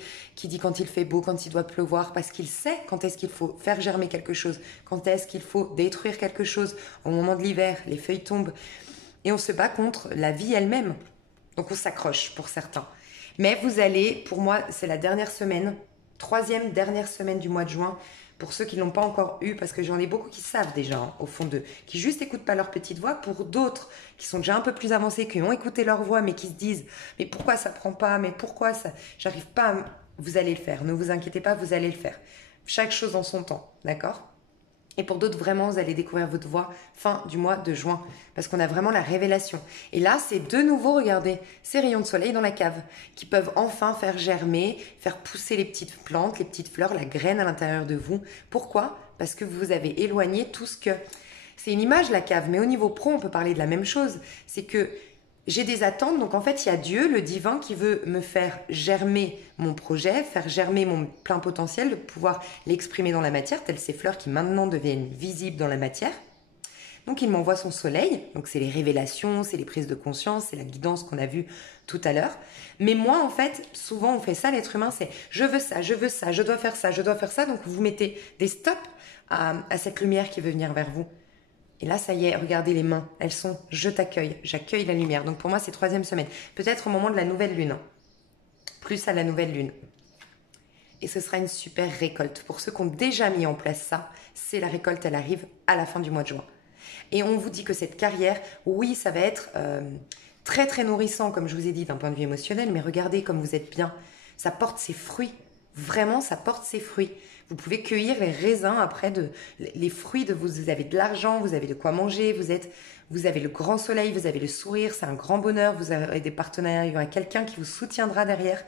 quand il fait beau, quand il doit pleuvoir, parce qu'il sait quand est-ce qu'il faut faire germer quelque chose, quand est-ce qu'il faut détruire quelque chose. Au moment de l'hiver, les feuilles tombent. Et on se bat contre la vie elle-même. Donc on s'accroche pour certains. Mais vous allez, pour moi, c'est la dernière semaine, 3e dernière semaine du mois de juin, pour ceux qui ne l'ont pas encore eu, parce que j'en ai beaucoup qui savent déjà, au fond d'eux, qui juste n'écoutent pas leur petite voix. Pour d'autres qui sont déjà un peu plus avancés, qui ont écouté leur voix, mais qui se disent « Mais pourquoi ça ne prend pas? Mais pourquoi ça? J'arrive pas à... » Vous allez le faire, ne vous inquiétez pas, vous allez le faire. Chaque chose en son temps, d'accord? Et pour d'autres, vraiment, vous allez découvrir votre voie fin du mois de juin. Parce qu'on a vraiment la révélation. Et là, c'est de nouveau, regardez, ces rayons de soleil dans la cave qui peuvent enfin faire germer, faire pousser les petites plantes, les petites fleurs, la graine à l'intérieur de vous. Pourquoi? Parce que vous avez éloigné tout ce que... C'est une image, la cave, mais au niveau pro, on peut parler de la même chose. C'est que j'ai des attentes, donc en fait, il y a Dieu, le divin, qui veut me faire germer mon projet, faire germer mon plein potentiel, de pouvoir l'exprimer dans la matière, telles ces fleurs qui maintenant deviennent visibles dans la matière. Donc il m'envoie son soleil, donc c'est les révélations, c'est les prises de conscience, c'est la guidance qu'on a vue tout à l'heure. Mais moi en fait, souvent on fait ça, l'être humain, c'est je veux ça, je veux ça, je dois faire ça, je dois faire ça. Donc vous mettez des stops à cette lumière qui veut venir vers vous. Et là, ça y est, regardez les mains, elles sont je t'accueille, j'accueille la lumière. Donc pour moi, c'est 3e semaine. Peut-être au moment de la nouvelle lune, hein. Plus à la nouvelle lune. Et ce sera une super récolte. Pour ceux qui ont déjà mis en place ça, c'est la récolte, elle arrive à la fin du mois de juin. Et on vous dit que cette carrière, oui, ça va être très très nourrissant, comme je vous ai dit, d'un point de vue émotionnel, mais regardez comme vous êtes bien. Ça porte ses fruits. Vraiment, ça porte ses fruits. Vous pouvez cueillir les raisins après, les fruits de vous avez de l'argent, vous avez de quoi manger, vous avez le grand soleil, vous avez le sourire, c'est un grand bonheur, vous avez des partenaires, il y aura quelqu'un qui vous soutiendra derrière.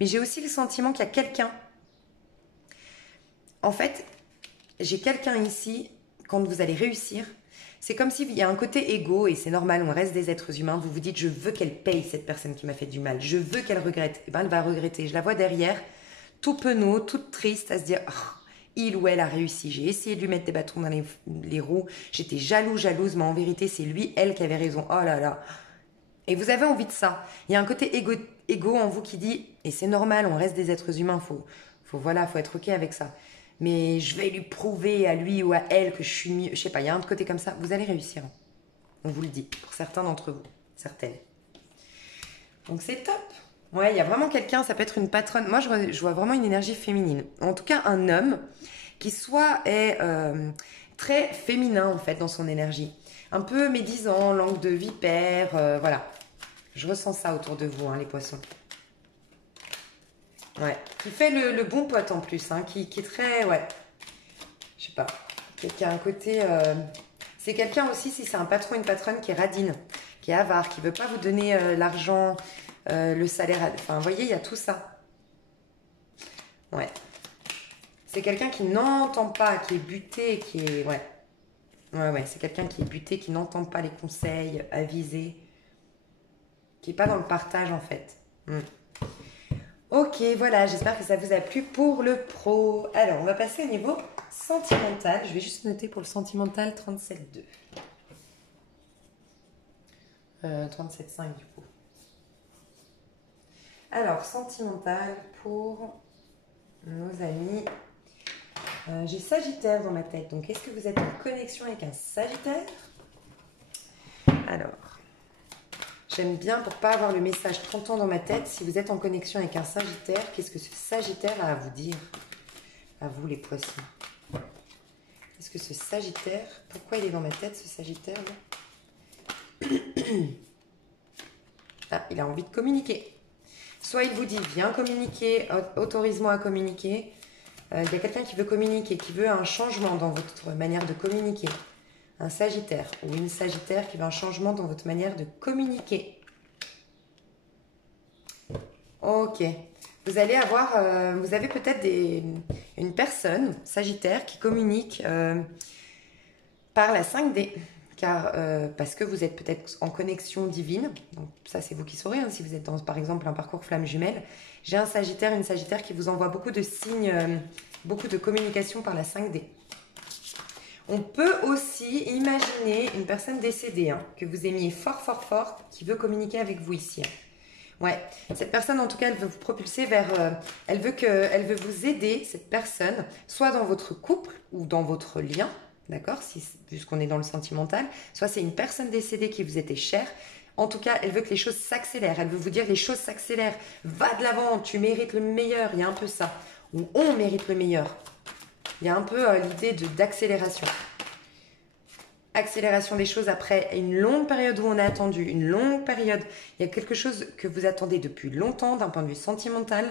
Mais j'ai aussi le sentiment qu'il y a quelqu'un. En fait, j'ai quelqu'un ici, quand vous allez réussir, c'est comme s'il y a un côté égo, et c'est normal, on reste des êtres humains, vous vous dites, je veux qu'elle paye cette personne qui m'a fait du mal, je veux qu'elle regrette. Et bien, elle va regretter. Je la vois derrière, tout penaud, toute triste, à se dire, oh, il ou elle a réussi. J'ai essayé de lui mettre des bâtons dans les roues, j'étais jalouse, mais en vérité, c'est lui, elle qui avait raison. Oh là là. Et vous avez envie de ça. Il y a un côté égo en vous qui dit, et c'est normal, on reste des êtres humains, faut être ok avec ça. Mais je vais lui prouver à lui ou à elle que je suis mieux. Je sais pas, il y a un côté comme ça. Vous allez réussir. On vous le dit, pour certains d'entre vous, certaines. Donc c'est top. Ouais, il y a vraiment quelqu'un, ça peut être une patronne. Moi, je vois vraiment une énergie féminine. En tout cas, un homme qui soit est très féminin, en fait, dans son énergie. Un peu médisant, langue de vipère, voilà. Je ressens ça autour de vous, hein, les poissons. Ouais, qui fait le bon pote en plus, hein, qui est très, ouais, je sais pas, qui a un côté, c'est quelqu'un aussi, si c'est un patron, une patronne qui est radine, qui est avare, qui veut pas vous donner l'argent, le salaire, enfin, vous voyez, il y a tout ça. Ouais. C'est quelqu'un qui n'entend pas, qui est buté, qui est, ouais. Ouais, c'est quelqu'un qui est buté, qui n'entend pas les conseils avisés, qui est pas dans le partage en fait. Ok, voilà, j'espère que ça vous a plu pour le pro. Alors, on va passer au niveau sentimental. Je vais juste noter pour le sentimental 37,2. 37,5 du coup. Alors, sentimental pour nos amis. J'ai Sagittaire dans ma tête. Donc, est-ce que vous êtes en connexion avec un Sagittaire? Alors... J'aime bien, pour ne pas avoir le message 30 ans dans ma tête, si vous êtes en connexion avec un Sagittaire, qu'est-ce que ce Sagittaire a à vous dire? À vous les poissons. Est-ce que ce Sagittaire, pourquoi il est dans ma tête ce Sagittaire là? Ah, il a envie de communiquer. Soit il vous dit, viens communiquer, autorise-moi à communiquer. Il y a quelqu'un qui veut communiquer, qui veut un changement dans votre manière de communiquer. Un Sagittaire ou une Sagittaire qui veut un changement dans votre manière de communiquer. Ok. Vous allez avoir, vous avez peut-être une personne, Sagittaire, qui communique par la 5D. Car, parce que vous êtes peut-être en connexion divine. Donc ça, c'est vous qui saurez. Hein, si vous êtes dans, par exemple, un parcours flamme jumelle. J'ai un Sagittaire, une Sagittaire qui vous envoie beaucoup de signes, beaucoup de communication par la 5D. On peut aussi imaginer une personne décédée, hein, que vous aimiez fort, qui veut communiquer avec vous ici. Hein. Ouais, cette personne, en tout cas, elle veut vous propulser vers... elle veut vous aider, cette personne, soit dans votre couple ou dans votre lien, d'accord, puisqu'on est dans le sentimental, soit c'est une personne décédée qui vous était chère. En tout cas, elle veut que les choses s'accélèrent. Elle veut vous dire les choses s'accélèrent. Va de l'avant, tu mérites le meilleur. Il y a un peu ça. Ou on mérite le meilleur. Il y a un peu l'idée d'accélération. Accélération des choses après une longue période où on a attendu, une longue période. Il y a quelque chose que vous attendez depuis longtemps d'un point de vue sentimental.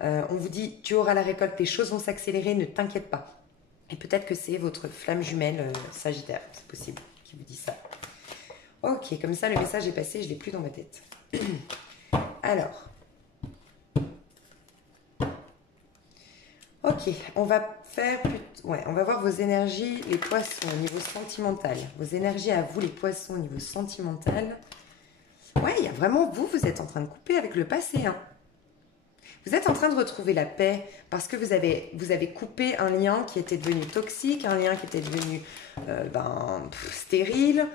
On vous dit, tu auras la récolte, les choses vont s'accélérer, ne t'inquiète pas. Et peut-être que c'est votre flamme jumelle Sagittaire, c'est possible, qui vous dit ça. Ok, comme ça le message est passé, je ne l'ai plus dans ma tête. Alors... Ok, on va faire on va voir vos énergies, les poissons, au niveau sentimental. Vos énergies à vous, les poissons, au niveau sentimental. Ouais, il y a vraiment vous êtes en train de couper avec le passé. Hein. Vous êtes en train de retrouver la paix parce que vous avez coupé un lien qui était devenu toxique, un lien qui était devenu stérile.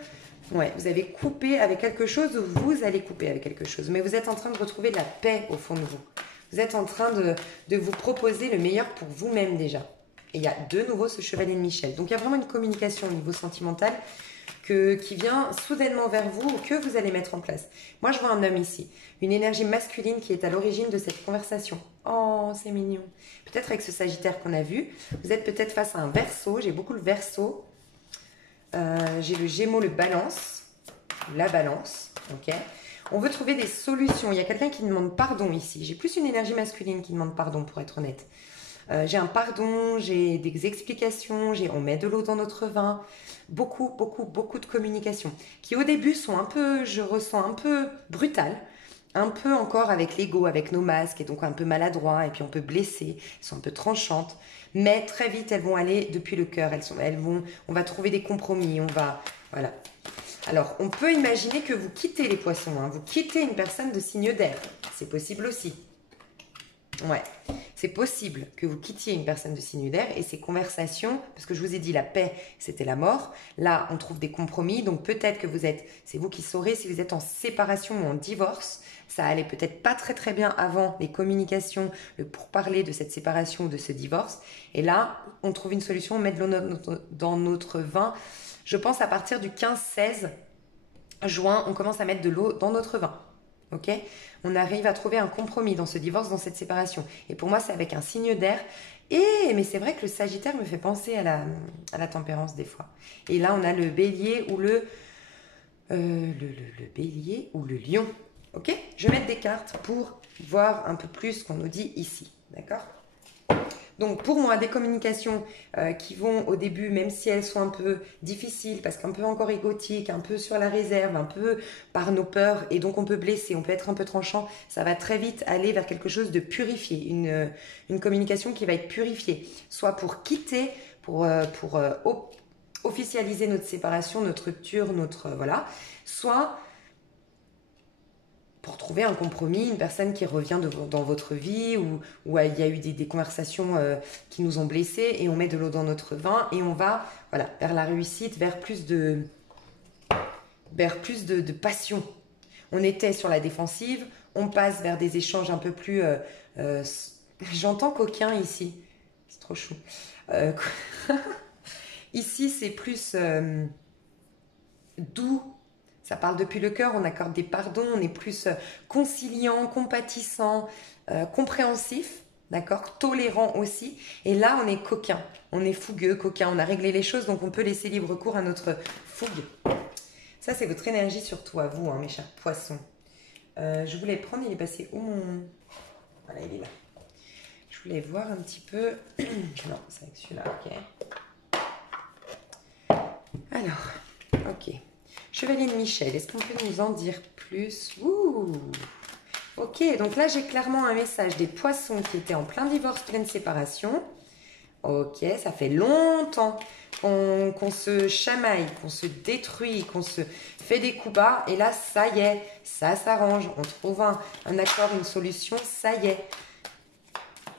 Ouais, vous avez coupé avec quelque chose ou vous allez couper avec quelque chose. Mais vous êtes en train de retrouver la paix au fond de vous. Vous êtes en train de vous proposer le meilleur pour vous-même déjà. Et il y a de nouveau ce chevalier de Michel. Donc il y a vraiment une communication au niveau sentimental qui vient soudainement vers vous ou que vous allez mettre en place. Moi, je vois un homme ici, une énergie masculine qui est à l'origine de cette conversation. Oh, c'est mignon. Peut-être avec ce Sagittaire qu'on a vu, vous êtes peut-être face à un Verseau. J'ai beaucoup le Verseau. J'ai le Gémeaux, le Balance, la Balance. Ok. On veut trouver des solutions. Il y a quelqu'un qui demande pardon ici. J'ai plus une énergie masculine qui demande pardon, pour être honnête. J'ai un pardon, j'ai des explications, on met de l'eau dans notre vin. Beaucoup de communication. Qui au début sont un peu, je ressens, un peu brutales. Un peu encore avec l'ego, avec nos masques, et donc un peu maladroits, et puis on peut blesser. Elles sont un peu tranchantes. Mais très vite, elles vont aller depuis le cœur. On va trouver des compromis. Voilà. Alors, on peut imaginer que vous quittez les poissons. Hein, vous quittez une personne de signe d'air. C'est possible aussi. Ouais, c'est possible que vous quittiez une personne de signe d'air et ces conversations, parce que je vous ai dit la paix, c'était la mort. Là, on trouve des compromis, donc peut-être que c'est vous qui saurez si vous êtes en séparation ou en divorce. Ça allait peut-être pas très bien avant les communications, le pourparler de cette séparation ou de ce divorce. Et là, on trouve une solution, on met de l'eau dans notre vin. Je pense à partir du 15-16 juin, on commence à mettre de l'eau dans notre vin. Ok, on arrive à trouver un compromis dans ce divorce, dans cette séparation. Et pour moi, c'est avec un signe d'air. Mais c'est vrai que le Sagittaire me fait penser à la tempérance des fois. Et là, on a le Bélier ou le Bélier ou le Lion. Ok, je vais mettre des cartes pour voir un peu plus ce qu'on nous dit ici. D'accord ? Donc pour moi, des communications qui vont au début, même si elles sont un peu difficiles, parce qu'un peu encore égotiques, un peu sur la réserve, un peu par nos peurs, et donc on peut blesser, on peut être un peu tranchant, ça va très vite aller vers quelque chose de purifié, une communication qui va être purifiée, soit pour quitter, pour officialiser notre séparation, notre rupture, voilà, soit pour trouver un compromis, une personne qui revient dans votre vie où il y a eu des conversations qui nous ont blessés et on met de l'eau dans notre vin et on va vers la réussite, vers plus de passion. On était sur la défensive, on passe vers des échanges un peu plus... j'entends coquin ici, c'est trop chou. Ici, c'est plus doux. Ça parle depuis le cœur, on accorde des pardons, on est plus conciliant, compatissant, compréhensif, d'accord, tolérant aussi. Et là, on est coquin, on est fougueux, coquin, on a réglé les choses, donc on peut laisser libre cours à notre fougue. Ça, c'est votre énergie surtout à vous, hein, mes chers poissons. Je voulais prendre, il est passé où mon... Voilà, il est là. Je voulais voir un petit peu... Non, c'est avec celui-là, ok. Alors, ok. Chevalier de Michel, est-ce qu'on peut nous en dire plus? Ouh. Ok, donc là j'ai clairement un message des poissons qui étaient en plein divorce, pleine séparation. Ok, ça fait longtemps qu'on se chamaille, qu'on se détruit, qu'on se fait des coups bas. Et là, ça y est, ça s'arrange. On trouve un accord, une solution, ça y est.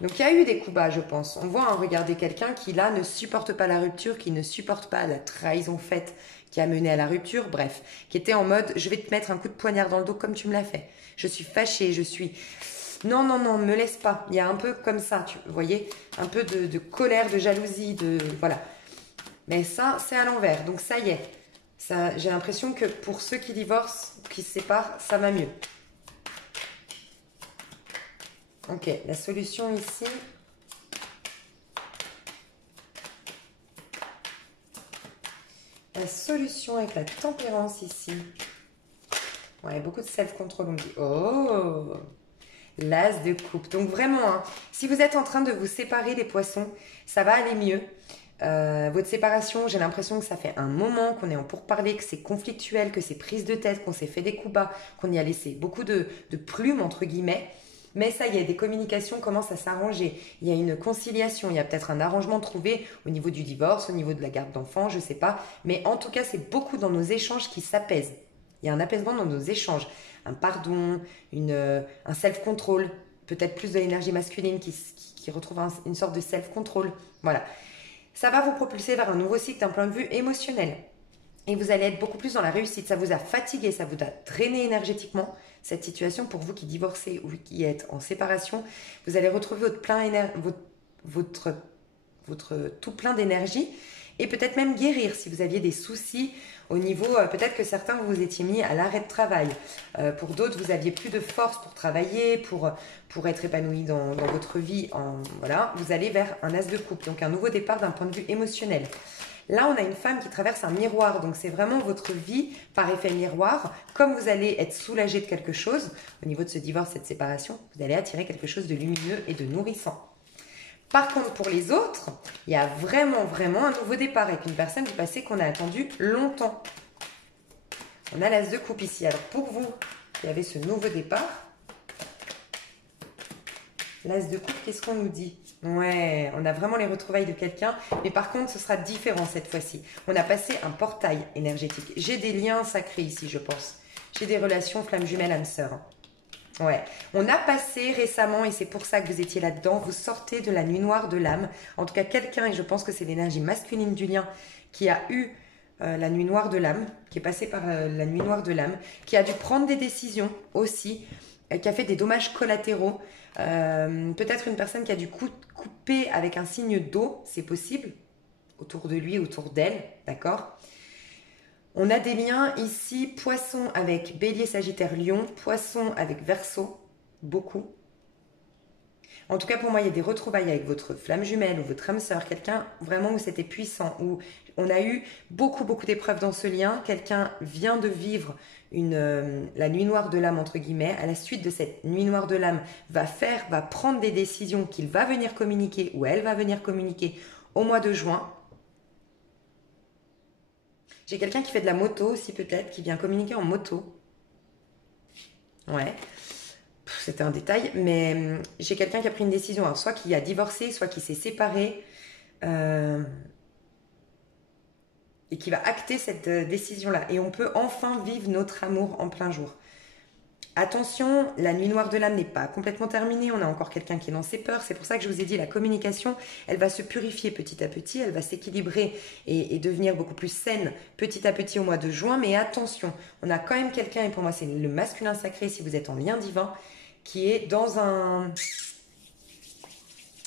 Donc il y a eu des coups bas, je pense. On voit, regardez, quelqu'un qui là ne supporte pas la rupture, qui ne supporte pas la trahison faite, qui a mené à la rupture, bref, qui était en mode, je vais te mettre un coup de poignard dans le dos comme tu me l'as fait. Je suis fâchée, je suis... Non, ne me laisse pas. Il y a un peu comme ça, vous voyez, un peu de colère, de jalousie, voilà. Mais ça, c'est à l'envers, donc ça y est. J'ai l'impression que pour ceux qui divorcent, qui se séparent, ça va mieux. Ok, la solution ici... La solution avec la tempérance ici. Ouais, beaucoup de self-control, on dit. Oh, l'as de coupe. Donc vraiment, hein, si vous êtes en train de vous séparer des poissons, ça va aller mieux. Votre séparation, j'ai l'impression que ça fait un moment qu'on est en pourparlers, que c'est conflictuel, que c'est prise de tête, qu'on s'est fait des coups bas, qu'on y a laissé beaucoup de plumes, entre guillemets. Mais ça y est, des communications commencent à s'arranger. Il y a une conciliation, il y a peut-être un arrangement trouvé au niveau du divorce, au niveau de la garde d'enfants, je ne sais pas. Mais en tout cas, c'est beaucoup dans nos échanges qui s'apaisent. Il y a un apaisement dans nos échanges. Un pardon, un self-control. peut-être plus de l'énergie masculine qui retrouve une sorte de self-control. Voilà. Ça va vous propulser vers un nouveau cycle d'un point de vue émotionnel. Et vous allez être beaucoup plus dans la réussite. Ça vous a fatigué, ça vous a drainé énergétiquement. Cette situation, pour vous qui divorcez ou qui êtes en séparation, vous allez retrouver votre tout plein d'énergie et peut-être même guérir si vous aviez des soucis au niveau, peut-être que certains vous étiez mis à l'arrêt de travail. Pour d'autres, vous aviez plus de force pour travailler, pour être épanoui dans votre vie. Voilà, vous allez vers un as de coupe, donc un nouveau départ d'un point de vue émotionnel. Là, on a une femme qui traverse un miroir, donc c'est vraiment votre vie par effet miroir. Comme vous allez être soulagé de quelque chose, au niveau de ce divorce, cette séparation, vous allez attirer quelque chose de lumineux et de nourrissant. Par contre, pour les autres, il y a vraiment un nouveau départ avec une personne du passé qu'on a attendu longtemps. On a l'as de coupe ici. Alors pour vous qui avez ce nouveau départ, l'as de coupe, qu'est-ce qu'on nous dit? Ouais, on a vraiment les retrouvailles de quelqu'un, mais par contre, ce sera différent cette fois-ci. On a passé un portail énergétique. J'ai des liens sacrés ici, je pense. J'ai des relations flammes jumelles âme sœur. Ouais, on a passé récemment, et c'est pour ça que vous étiez là-dedans, vous sortez de la nuit noire de l'âme. En tout cas, quelqu'un, et je pense que c'est l'énergie masculine du lien, qui a eu la nuit noire de l'âme, qui est passé par la nuit noire de l'âme, qui a dû prendre des décisions aussi, qui a fait des dommages collatéraux. Peut-être une personne qui a dû couper avec un signe d'eau, c'est possible, autour de lui, autour d'elle, d'accord? On a des liens ici, poisson avec bélier, sagittaire, lion, poisson avec verseau, beaucoup. En tout cas, pour moi, il y a des retrouvailles avec votre flamme jumelle ou votre âme sœur, quelqu'un vraiment où c'était puissant, où on a eu beaucoup d'épreuves dans ce lien. Quelqu'un vient de vivre la nuit noire de l'âme, entre guillemets. À la suite de cette nuit noire de l'âme, va prendre des décisions qu'il va venir communiquer ou elle va venir communiquer au mois de juin. J'ai quelqu'un qui fait de la moto aussi peut-être, qui vient communiquer en moto. Ouais. C'était un détail, mais j'ai quelqu'un qui a pris une décision. Alors, soit qui a divorcé, soit qui s'est séparé. Et qui va acter cette décision-là. Et on peut enfin vivre notre amour en plein jour. Attention, la nuit noire de l'âme n'est pas complètement terminée. On a encore quelqu'un qui est dans ses peurs. C'est pour ça que je vous ai dit, la communication, elle va se purifier petit à petit. Elle va s'équilibrer et devenir beaucoup plus saine petit à petit au mois de juin. Mais attention, on a quand même quelqu'un, et pour moi c'est le masculin sacré si vous êtes en lien divin, qui est dans un...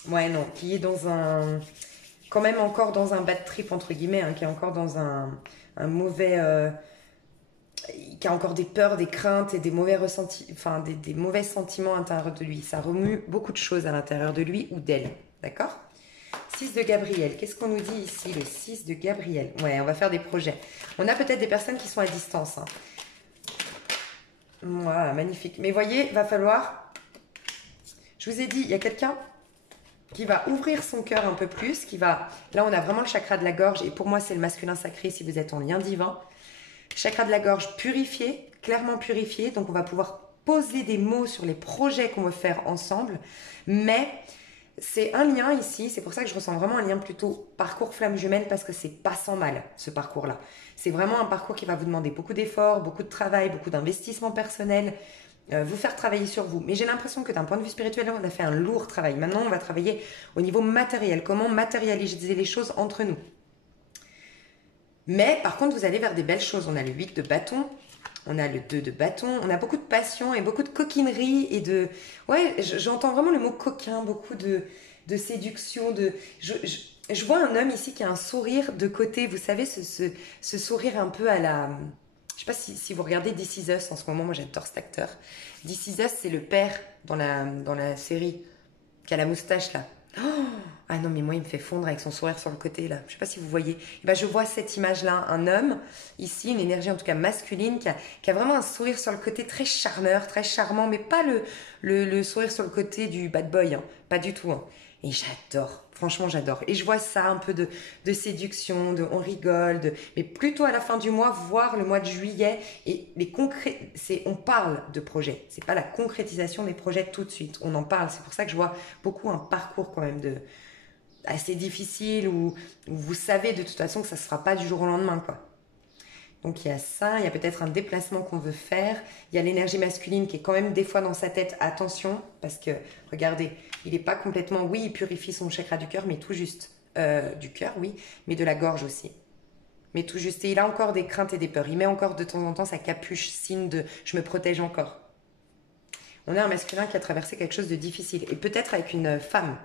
Ouais, non, qui est dans un... Quand même encore dans un bad trip, entre guillemets, hein, qui est encore dans un mauvais... qui a encore des peurs, des craintes et des mauvais ressentis, enfin des mauvais sentiments à l'intérieur de lui. Ça remue beaucoup de choses à l'intérieur de lui ou d'elle. D'accord? 6 de Gabriel. Qu'est-ce qu'on nous dit ici, le 6 de Gabriel? Ouais, on va faire des projets. On a peut-être des personnes qui sont à distance. Hein. Voilà, magnifique. Mais voyez, va falloir... Je vous ai dit, il y a quelqu'un qui va ouvrir son cœur un peu plus, qui va... Là, on a vraiment le chakra de la gorge, et pour moi, c'est le masculin sacré si vous êtes en lien divin. Chakra de la gorge purifié, clairement purifié, donc on va pouvoir poser des mots sur les projets qu'on veut faire ensemble, mais c'est un lien ici, c'est pour ça que je ressens vraiment un lien plutôt parcours flamme jumelle, parce que c'est pas sans mal, ce parcours-là. C'est vraiment un parcours qui va vous demander beaucoup d'efforts, beaucoup de travail, beaucoup d'investissement personnel, vous faire travailler sur vous. Mais j'ai l'impression que d'un point de vue spirituel, on a fait un lourd travail. Maintenant, on va travailler au niveau matériel, comment matérialiser les choses entre nous. Mais par contre, vous allez vers des belles choses. On a le 8 de bâton, on a le 2 de bâton, on a beaucoup de passion et beaucoup de coquinerie et de... Ouais, j'entends vraiment le mot coquin, beaucoup de séduction, je vois un homme ici qui a un sourire de côté, vous savez, ce sourire un peu à la... Je sais pas si vous regardez This Is Us en ce moment, moi j'adore cet acteur. This Is Us, c'est le père dans la série, qui a la moustache là. Oh, ah non, mais moi il me fait fondre avec son sourire sur le côté là. Je sais pas si vous voyez. Et ben, je vois cette image-là, un homme, ici, une énergie en tout cas masculine, qui a vraiment un sourire sur le côté très charmeur, très charmant, mais pas le sourire sur le côté du bad boy, hein. Pas du tout. Hein. Et j'adore, franchement j'adore. Et je vois ça, un peu de séduction, on rigole, mais plutôt à la fin du mois, voire le mois de juillet. Et on parle de projets, c'est pas la concrétisation des projets tout de suite, on en parle. C'est pour ça que je vois beaucoup un parcours quand même assez difficile, où vous savez de toute façon que ça se fera pas du jour au lendemain, quoi. Donc il y a ça, il y a peut-être un déplacement qu'on veut faire. Il y a l'énergie masculine qui est quand même des fois dans sa tête. Attention, parce que regardez, il n'est pas complètement, oui, il purifie son chakra du cœur, mais tout juste. Du cœur, oui, mais de la gorge aussi. Mais tout juste. Et il a encore des craintes et des peurs. Il met encore de temps en temps sa capuche, signe de je me protège encore. On a un masculin qui a traversé quelque chose de difficile. Et peut-être avec une femme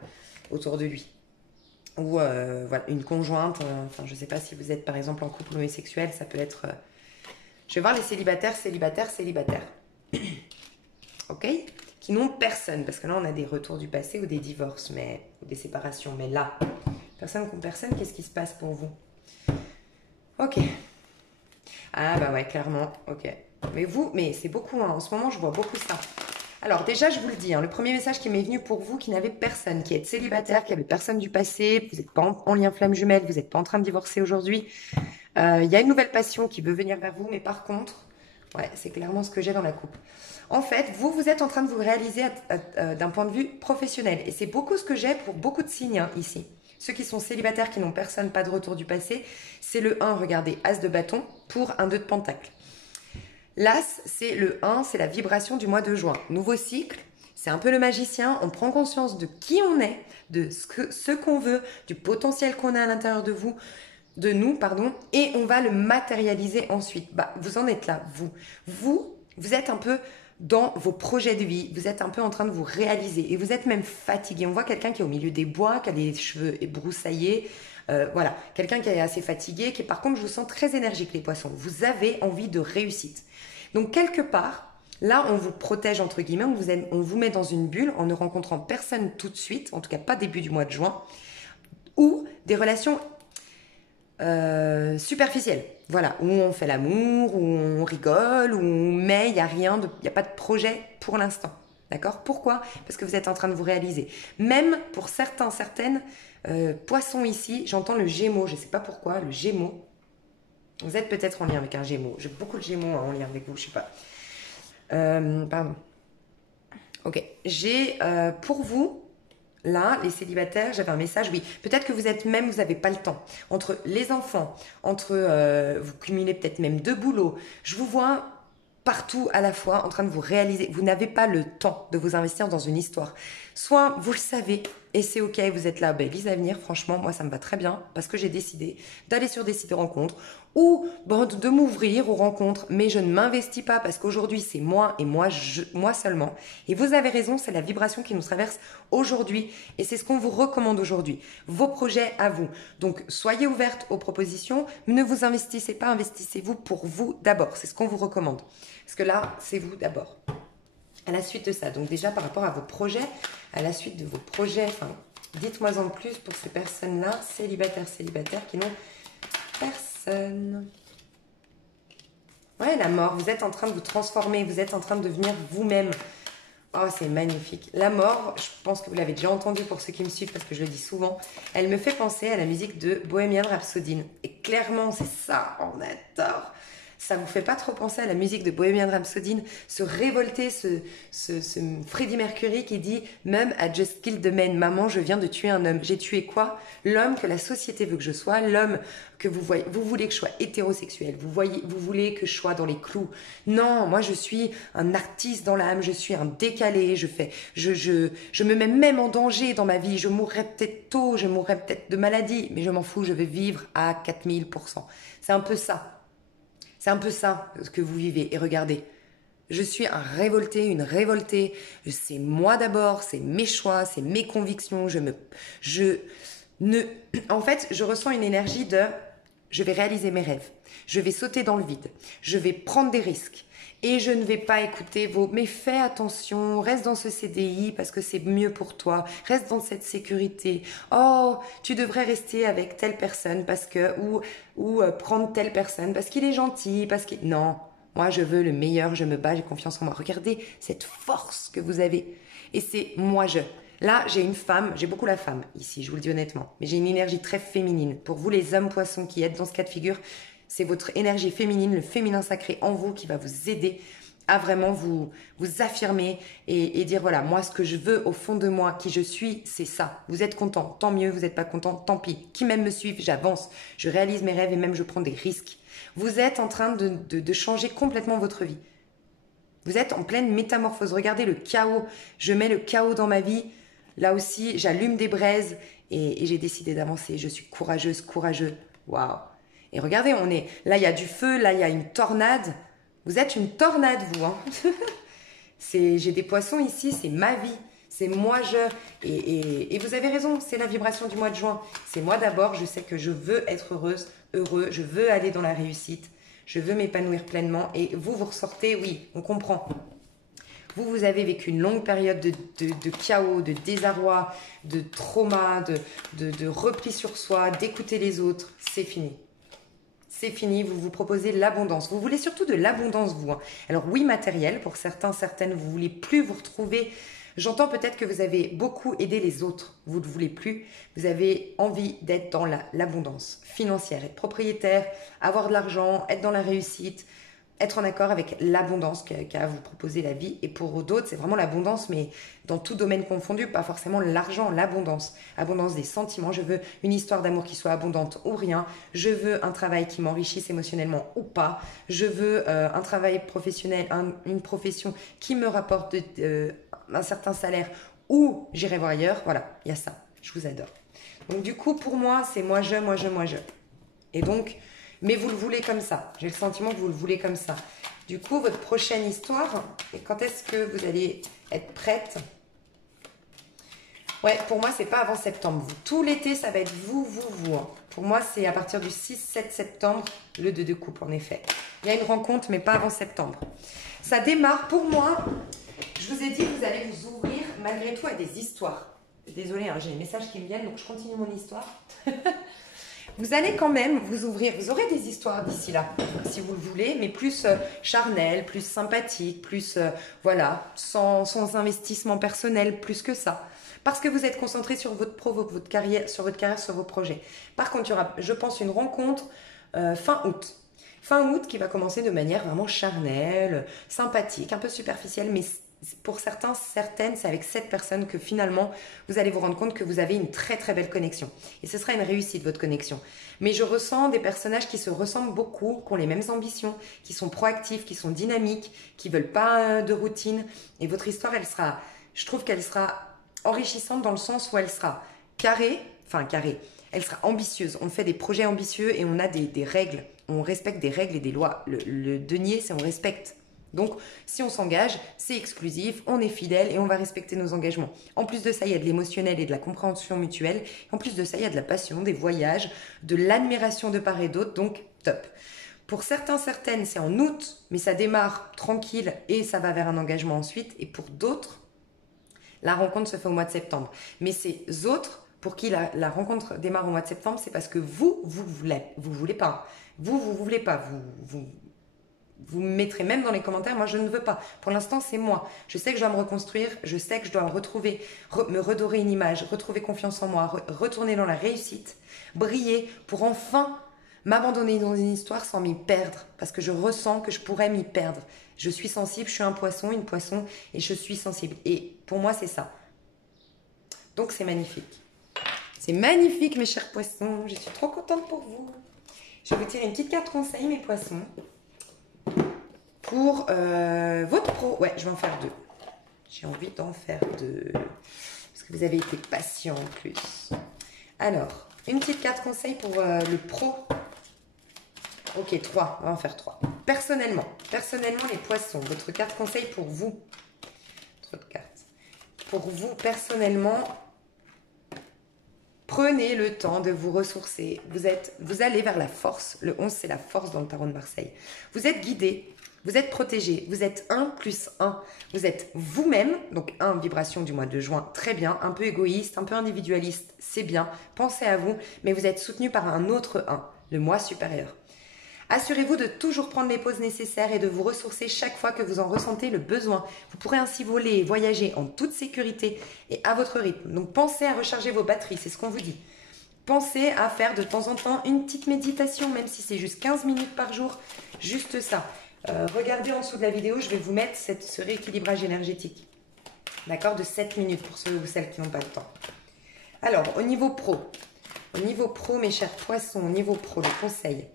autour de lui. Ou voilà, une conjointe. Enfin, je ne sais pas si vous êtes par exemple en couple homosexuel. Ça peut être... Je vais voir les célibataires. Ok, qui n'ont personne. Parce que là, on a des retours du passé ou des divorces, ou des séparations. Mais là, personne contre personne, qu'est-ce qui se passe pour vous? Ok. Ah bah ouais, clairement. Ok. Mais c'est beaucoup, hein. En ce moment, je vois beaucoup ça. Alors déjà, je vous le dis, hein, le premier message qui m'est venu pour vous, qui n'avez personne, qui êtes célibataire, qui n'avez personne du passé, vous n'êtes pas en lien flamme jumelle, vous n'êtes pas en train de divorcer aujourd'hui, il y a une nouvelle passion qui veut venir vers vous, mais par contre, ouais, c'est clairement ce que j'ai dans la coupe. En fait, vous êtes en train de vous réaliser d'un point de vue professionnel. Et c'est beaucoup ce que j'ai pour beaucoup de signes hein, ici. Ceux qui sont célibataires, qui n'ont personne, pas de retour du passé, c'est le 1, regardez, As de bâton pour un 2 de pentacle. L'As, c'est le 1, c'est la vibration du mois de juin. Nouveau cycle, c'est un peu le magicien, on prend conscience de qui on est, de ce qu'on veut, du potentiel qu'on a à l'intérieur de nous, et on va le matérialiser ensuite. Bah, vous en êtes là, vous êtes un peu dans vos projets de vie, vous êtes un peu en train de vous réaliser et vous êtes même fatigué. On voit quelqu'un qui est au milieu des bois, qui a les cheveux broussaillés, voilà, quelqu'un qui est assez fatigué, qui par contre, je vous sens très énergique les poissons. Vous avez envie de réussite. Donc quelque part, là, on vous protège entre guillemets, on vous met dans une bulle en ne rencontrant personne tout de suite, en tout cas pas début du mois de juin, ou des relations superficielle, voilà, où on fait l'amour, où on rigole, mais il n'y a rien, il n'y a pas de projet pour l'instant, d'accord? Pourquoi? Parce que vous êtes en train de vous réaliser. Même pour certaines poissons ici, j'entends le Gémeaux, je ne sais pas pourquoi, le Gémeaux. Vous êtes peut-être en lien avec un Gémeaux. J'ai beaucoup de Gémeaux en lien avec vous, je ne sais pas. Pardon. Ok, j'ai pour vous. Là, les célibataires, j'avais un message, oui. Peut-être que vous n'avez pas le temps. Entre les enfants, vous cumulez peut-être même 2 boulots. Je vous vois partout à la fois en train de vous réaliser. Vous n'avez pas le temps de vous investir dans une histoire. Soit vous le savez et c'est ok, vous êtes là, vise à venir, franchement, moi ça me va très bien parce que j'ai décidé d'aller sur des sites de rencontres ou de m'ouvrir aux rencontres, mais je ne m'investis pas parce qu'aujourd'hui c'est moi et moi seulement. Et vous avez raison, c'est la vibration qui nous traverse aujourd'hui et c'est ce qu'on vous recommande aujourd'hui. Vos projets à vous. Donc soyez ouverte aux propositions, ne vous investissez pas, investissez-vous pour vous d'abord. C'est ce qu'on vous recommande. Parce que là, c'est vous d'abord. À la suite de ça, donc déjà par rapport à vos projets, à la suite de vos projets, dites-moi en plus pour ces personnes-là, célibataires qui n'ont personne. Ouais, la mort, vous êtes en train de vous transformer, vous êtes en train de devenir vous-même. Oh, c'est magnifique. La mort, je pense que vous l'avez déjà entendu pour ceux qui me suivent parce que je le dis souvent, elle me fait penser à la musique de Bohemian Rhapsody. Et clairement, c'est ça, on adore. Ça vous fait pas trop penser à la musique de Bohemian Rhapsody, se révolter, ce Freddie Mercury qui dit « Mum, I just killed the man ». Maman, je viens de tuer un homme. J'ai tué quoi? L'homme que la société veut que je sois, l'homme que vous voyez. Vous voulez que je sois hétérosexuel, vous voulez que je sois dans les clous. Non, moi je suis un artiste dans l'âme, je suis un décalé, je me mets même en danger dans ma vie. Je mourrais peut-être tôt, je mourrais peut-être de maladie, mais je m'en fous, je vais vivre à 4000%. C'est un peu ça. C'est un peu ça que vous vivez. Et regardez, je suis un révolté, une révoltée. C'est moi d'abord, c'est mes choix, c'est mes convictions. En fait, je ressens une énergie de je vais réaliser mes rêves. Je vais sauter dans le vide. Je vais prendre des risques. Et je ne vais pas écouter mais fais attention, reste dans ce CDI parce que c'est mieux pour toi, reste dans cette sécurité. Oh, tu devrais rester avec telle personne parce que, ou prendre telle personne parce qu'il est gentil, non, moi je veux le meilleur, je me bats, j'ai confiance en moi. Regardez cette force que vous avez. Et c'est Là, j'ai une femme, j'ai beaucoup la femme ici, je vous le dis honnêtement, mais j'ai une énergie très féminine. Pour vous les hommes poissons qui êtes dans ce cas de figure, c'est votre énergie féminine, le féminin sacré en vous qui va vous aider à vraiment vous affirmer et dire voilà, moi ce que je veux au fond de moi, qui je suis, c'est ça. Vous êtes content, tant mieux, vous n'êtes pas content, tant pis. Qui m'aime me suivre, j'avance, je réalise mes rêves et même je prends des risques. Vous êtes en train de changer complètement votre vie. Vous êtes en pleine métamorphose. Regardez le chaos. Je mets le chaos dans ma vie. Là aussi, j'allume des braises et j'ai décidé d'avancer. Je suis courageuse, courageux. Waouh. Et regardez, on est là, il y a du feu, là, il y a une tornade. Vous êtes une tornade, vous. Hein. J'ai des poissons ici, c'est ma vie. C'est moi, et vous avez raison, c'est la vibration du mois de juin. C'est moi d'abord, je sais que je veux être heureuse, heureux, je veux aller dans la réussite. Je veux m'épanouir pleinement. Et vous, vous ressortez, oui, on comprend. Vous avez vécu une longue période de chaos, de désarroi, de trauma, de repli sur soi, d'écouter les autres. C'est fini. C'est fini, vous vous proposez l'abondance. Vous voulez surtout de l'abondance, vous. Hein. Alors oui, matériel, pour certains, certaines, vous voulez plus vous retrouver. J'entends peut-être que vous avez beaucoup aidé les autres. Vous ne voulez plus. Vous avez envie d'être dans l'abondance financière, être propriétaire, avoir de l'argent, être dans la réussite, être en accord avec l'abondance qu'a vous proposer la vie. Et pour d'autres, c'est vraiment l'abondance, mais dans tout domaine confondu, pas forcément l'argent, l'abondance. Abondance des sentiments. Je veux une histoire d'amour qui soit abondante ou rien. Je veux un travail qui m'enrichisse émotionnellement ou pas. Je veux un travail professionnel, une profession qui me rapporte un certain salaire ou j'irai voir ailleurs. Voilà, il y a ça. Je vous adore. Donc du coup, pour moi, c'est moi je. Et donc, mais vous le voulez comme ça. J'ai le sentiment que vous le voulez comme ça. Du coup, votre prochaine histoire, et quand est-ce que vous allez être prête? Ouais, pour moi, c'est pas avant septembre. Tout l'été, ça va être vous. Hein. Pour moi, c'est à partir du 6-7 septembre, le 2 de coupe, en effet. Il y a une rencontre, mais pas avant septembre. Ça démarre, pour moi, je vous ai dit que vous allez vous ouvrir, malgré tout, à des histoires. Désolée, hein, j'ai des messages qui me viennent, donc je continue mon histoire. Vous allez quand même vous ouvrir, vous aurez des histoires d'ici là, si vous le voulez, mais plus charnelles, plus sympathiques, plus, voilà, sans investissement personnel, plus que ça. Parce que vous êtes concentré sur votre carrière, sur vos projets. Par contre, il y aura, je pense, une rencontre fin août. Fin août qui va commencer de manière vraiment charnelle, sympathique, un peu superficielle, mais pour certaines, c'est avec cette personne que finalement, vous allez vous rendre compte que vous avez une très très belle connexion. Et ce sera une réussite, votre connexion. Mais je ressens des personnages qui se ressemblent beaucoup, qui ont les mêmes ambitions, qui sont proactifs, qui sont dynamiques, qui ne veulent pas de routine. Et votre histoire, je trouve qu'elle sera enrichissante dans le sens où elle sera carrée, elle sera ambitieuse. On fait des projets ambitieux et on a des règles. On respecte des règles et des lois. Le denier, c'est on respecte. Donc, si on s'engage, c'est exclusif, on est fidèle et on va respecter nos engagements. En plus de ça, il y a de l'émotionnel et de la compréhension mutuelle. En plus de ça, il y a de la passion, des voyages, de l'admiration de part et d'autre, donc top. Pour certaines, c'est en août, mais ça démarre tranquille et ça va vers un engagement ensuite. Et pour d'autres, la rencontre se fait au mois de septembre. Mais ces autres, pour qui la rencontre démarre au mois de septembre, c'est parce que vous voulez pas. Vous voulez pas. Vous me mettrez même dans les commentaires, moi je ne veux pas. Pour l'instant, c'est moi. Je sais que je dois me reconstruire, je sais que je dois me redorer une image, retrouver confiance en moi, retourner dans la réussite, briller pour enfin m'abandonner dans une histoire sans m'y perdre. Parce que je ressens que je pourrais m'y perdre. Je suis sensible, je suis un poisson, une poisson, et je suis sensible. Et pour moi, c'est ça. Donc c'est magnifique. C'est magnifique, mes chers poissons. Je suis trop contente pour vous. Je vais vous tirer une petite carte conseil, mes poissons. Pour votre pro, ouais, je vais en faire 2. J'ai envie d'en faire 2. Parce que vous avez été patient en plus. Alors, une petite carte conseil pour le pro. Ok, 3. On va en faire 3. Personnellement, les poissons, votre carte conseil pour vous. Votre carte. Pour vous, personnellement, prenez le temps de vous ressourcer. Vous allez vers la force. Le 11, c'est la force dans le tarot de Marseille. Vous êtes guidé. Vous êtes protégé, vous êtes 1+1, vous êtes vous-même, donc 1, vibration du mois de juin, très bien, un peu égoïste, un peu individualiste, c'est bien, pensez à vous, mais vous êtes soutenu par un autre 1, le moi supérieur. Assurez-vous de toujours prendre les pauses nécessaires et de vous ressourcer chaque fois que vous en ressentez le besoin. Vous pourrez ainsi voler et voyager en toute sécurité et à votre rythme. Donc pensez à recharger vos batteries, c'est ce qu'on vous dit. Pensez à faire de temps en temps une petite méditation, même si c'est juste 15 minutes par jour, juste ça. Regardez en dessous de la vidéo, je vais vous mettre ce rééquilibrage énergétique. D'accord, de 7 minutes pour ceux ou celles qui n'ont pas le temps. Alors, au niveau pro, mes chers poissons, au niveau pro, le conseil.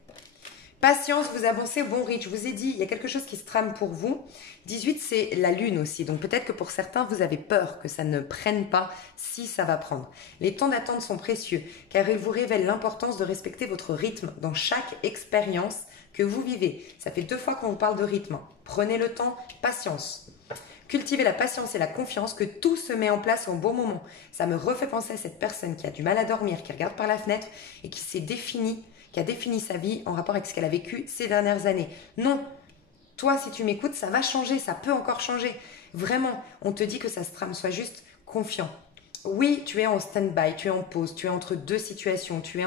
Patience, vous avancez au bon rythme. Je vous ai dit, il y a quelque chose qui se trame pour vous. 18, c'est la lune aussi. Donc peut-être que pour certains, vous avez peur que ça ne prenne pas si ça va prendre. Les temps d'attente sont précieux car ils vous révèlent l'importance de respecter votre rythme dans chaque expérience que vous vivez. Ça fait 2 fois qu'on vous parle de rythme. Prenez le temps, patience. Cultivez la patience et la confiance que tout se met en place au bon moment. Ça me refait penser à cette personne qui a du mal à dormir, qui regarde par la fenêtre et qui a défini sa vie en rapport avec ce qu'elle a vécu ces dernières années. Non, toi, si tu m'écoutes, ça va changer, ça peut encore changer. Vraiment, on te dit que ça se trame, sois juste confiant. Oui, tu es en stand-by, tu es en pause, tu es entre 2 situations, tu es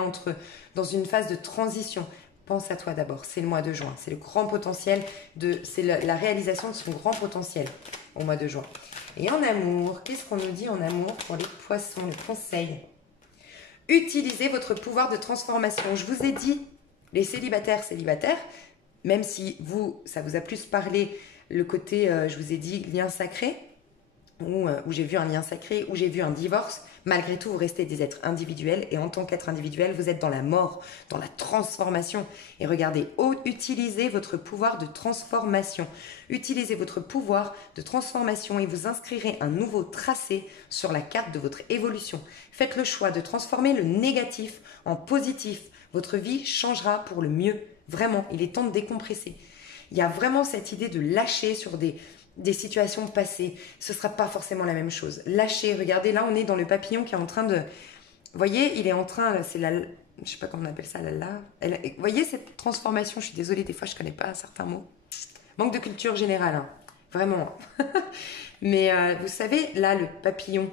dans une phase de transition. Pense à toi d'abord, c'est le mois de juin, c'est le grand potentiel, c'est la réalisation de son grand potentiel au mois de juin. Et en amour, qu'est-ce qu'on nous dit en amour pour les poissons, le conseil ? Utilisez votre pouvoir de transformation. Je vous ai dit, les célibataires, même si ça vous a plus parlé le côté, je vous ai dit, lien sacré, où j'ai vu un lien sacré, où j'ai vu un divorce, malgré tout, vous restez des êtres individuels et en tant qu'être individuel, vous êtes dans la mort, dans la transformation. Et regardez, utilisez votre pouvoir de transformation. Utilisez votre pouvoir de transformation et vous inscrirez un nouveau tracé sur la carte de votre évolution. Faites le choix de transformer le négatif en positif. Votre vie changera pour le mieux. Vraiment, il est temps de décompresser. Il y a vraiment cette idée de lâcher sur des situations passées. Ce ne sera pas forcément la même chose. Lâchez, regardez, là on est dans le papillon qui est en train de... Vous voyez, il est en train, c'est la... Je ne sais pas comment on appelle ça, la lave. Vous voyez cette transformation, je suis désolée, des fois je ne connais pas certains mots. Manque de culture générale, hein. Vraiment. Mais vous savez, là le papillon,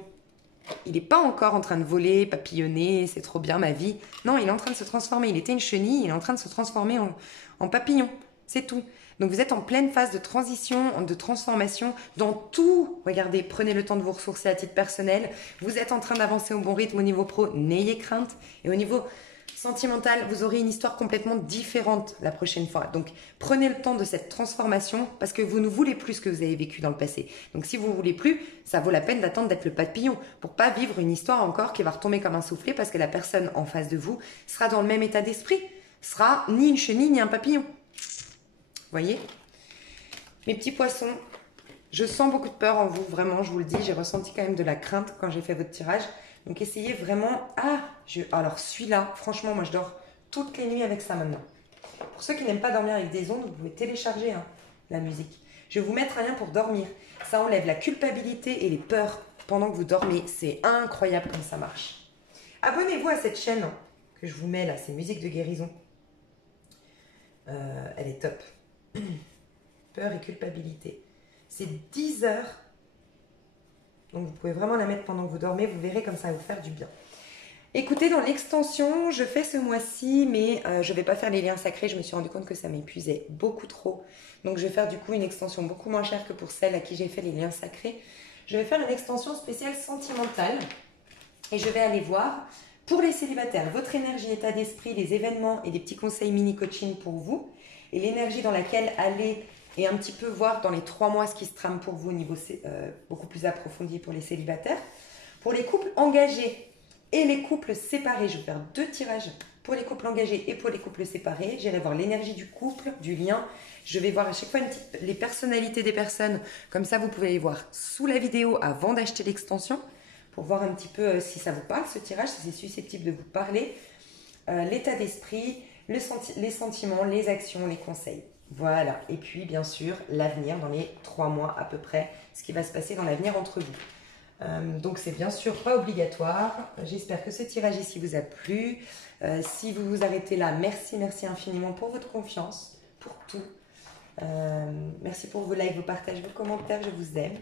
il n'est pas encore en train de voler, papillonner, c'est trop bien ma vie. Non, il est en train de se transformer. Il était une chenille, il est en train de se transformer en papillon. C'est tout. Donc vous êtes en pleine phase de transition, de transformation dans tout. Regardez, prenez le temps de vous ressourcer à titre personnel. Vous êtes en train d'avancer au bon rythme au niveau pro, n'ayez crainte. Et au niveau sentimental, vous aurez une histoire complètement différente la prochaine fois. Donc prenez le temps de cette transformation parce que vous ne voulez plus ce que vous avez vécu dans le passé. Donc si vous ne voulez plus, ça vaut la peine d'attendre d'être le papillon pour pas vivre une histoire encore qui va retomber comme un soufflet parce que la personne en face de vous sera dans le même état d'esprit. Sera ni une chenille ni un papillon. Voyez, mes petits poissons, je sens beaucoup de peur en vous, vraiment, je vous le dis, j'ai ressenti quand même de la crainte quand j'ai fait votre tirage. Donc essayez vraiment, alors celui-là, franchement, moi je dors toutes les nuits avec ça maintenant. Pour ceux qui n'aiment pas dormir avec des ondes, vous pouvez télécharger la musique. Je vais vous mettre un lien pour dormir. Ça enlève la culpabilité et les peurs pendant que vous dormez. C'est incroyable comme ça marche. Abonnez-vous à cette chaîne que je vous mets là, c'est Musique de guérison. Elle est top. Peur et culpabilité. C'est 10 heures. Donc vous pouvez vraiment la mettre pendant que vous dormez. Vous verrez comme ça va vous faire du bien. Écoutez, dans l'extension, je fais ce mois-ci, mais je ne vais pas faire les liens sacrés. Je me suis rendu compte que ça m'épuisait beaucoup trop. Donc je vais faire du coup une extension beaucoup moins chère que pour celle à qui j'ai fait les liens sacrés. Je vais faire une extension spéciale sentimentale. Et je vais aller voir, pour les célibataires, votre énergie, état d'esprit, les événements et des petits conseils mini-coaching pour vous. Et l'énergie dans laquelle aller et un petit peu voir dans les 3 mois ce qui se trame pour vous au niveau beaucoup plus approfondi pour les célibataires. Pour les couples engagés et les couples séparés, je vais faire 2 tirages pour les couples engagés et pour les couples séparés. J'irai voir l'énergie du couple, du lien. Je vais voir à chaque fois les personnalités des personnes. Comme ça, vous pouvez les voir sous la vidéo avant d'acheter l'extension pour voir un petit peu si ça vous parle, ce tirage, si c'est susceptible de vous parler. L'état d'esprit, les sentiments, les actions, les conseils. Voilà. Et puis, bien sûr, l'avenir dans les 3 mois à peu près, ce qui va se passer dans l'avenir entre vous. Donc, c'est bien sûr pas obligatoire. J'espère que ce tirage ici vous a plu. Si vous vous arrêtez là, merci infiniment pour votre confiance, pour tout. Merci pour vos likes, vos partages, vos commentaires, je vous aime.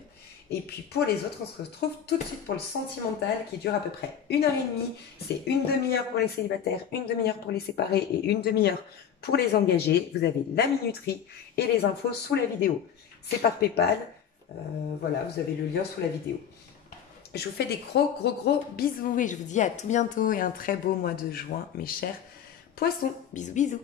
Et puis pour les autres, on se retrouve tout de suite pour le sentimental qui dure à peu près 1h30. C'est une demi-heure pour les célibataires, une demi-heure pour les séparés et une demi-heure pour les engagés. Vous avez la minuterie et les infos sous la vidéo. C'est par PayPal. Voilà, vous avez le lien sous la vidéo. Je vous fais des gros bisous et je vous dis à tout bientôt et un très beau mois de juin, mes chers poissons. Bisous.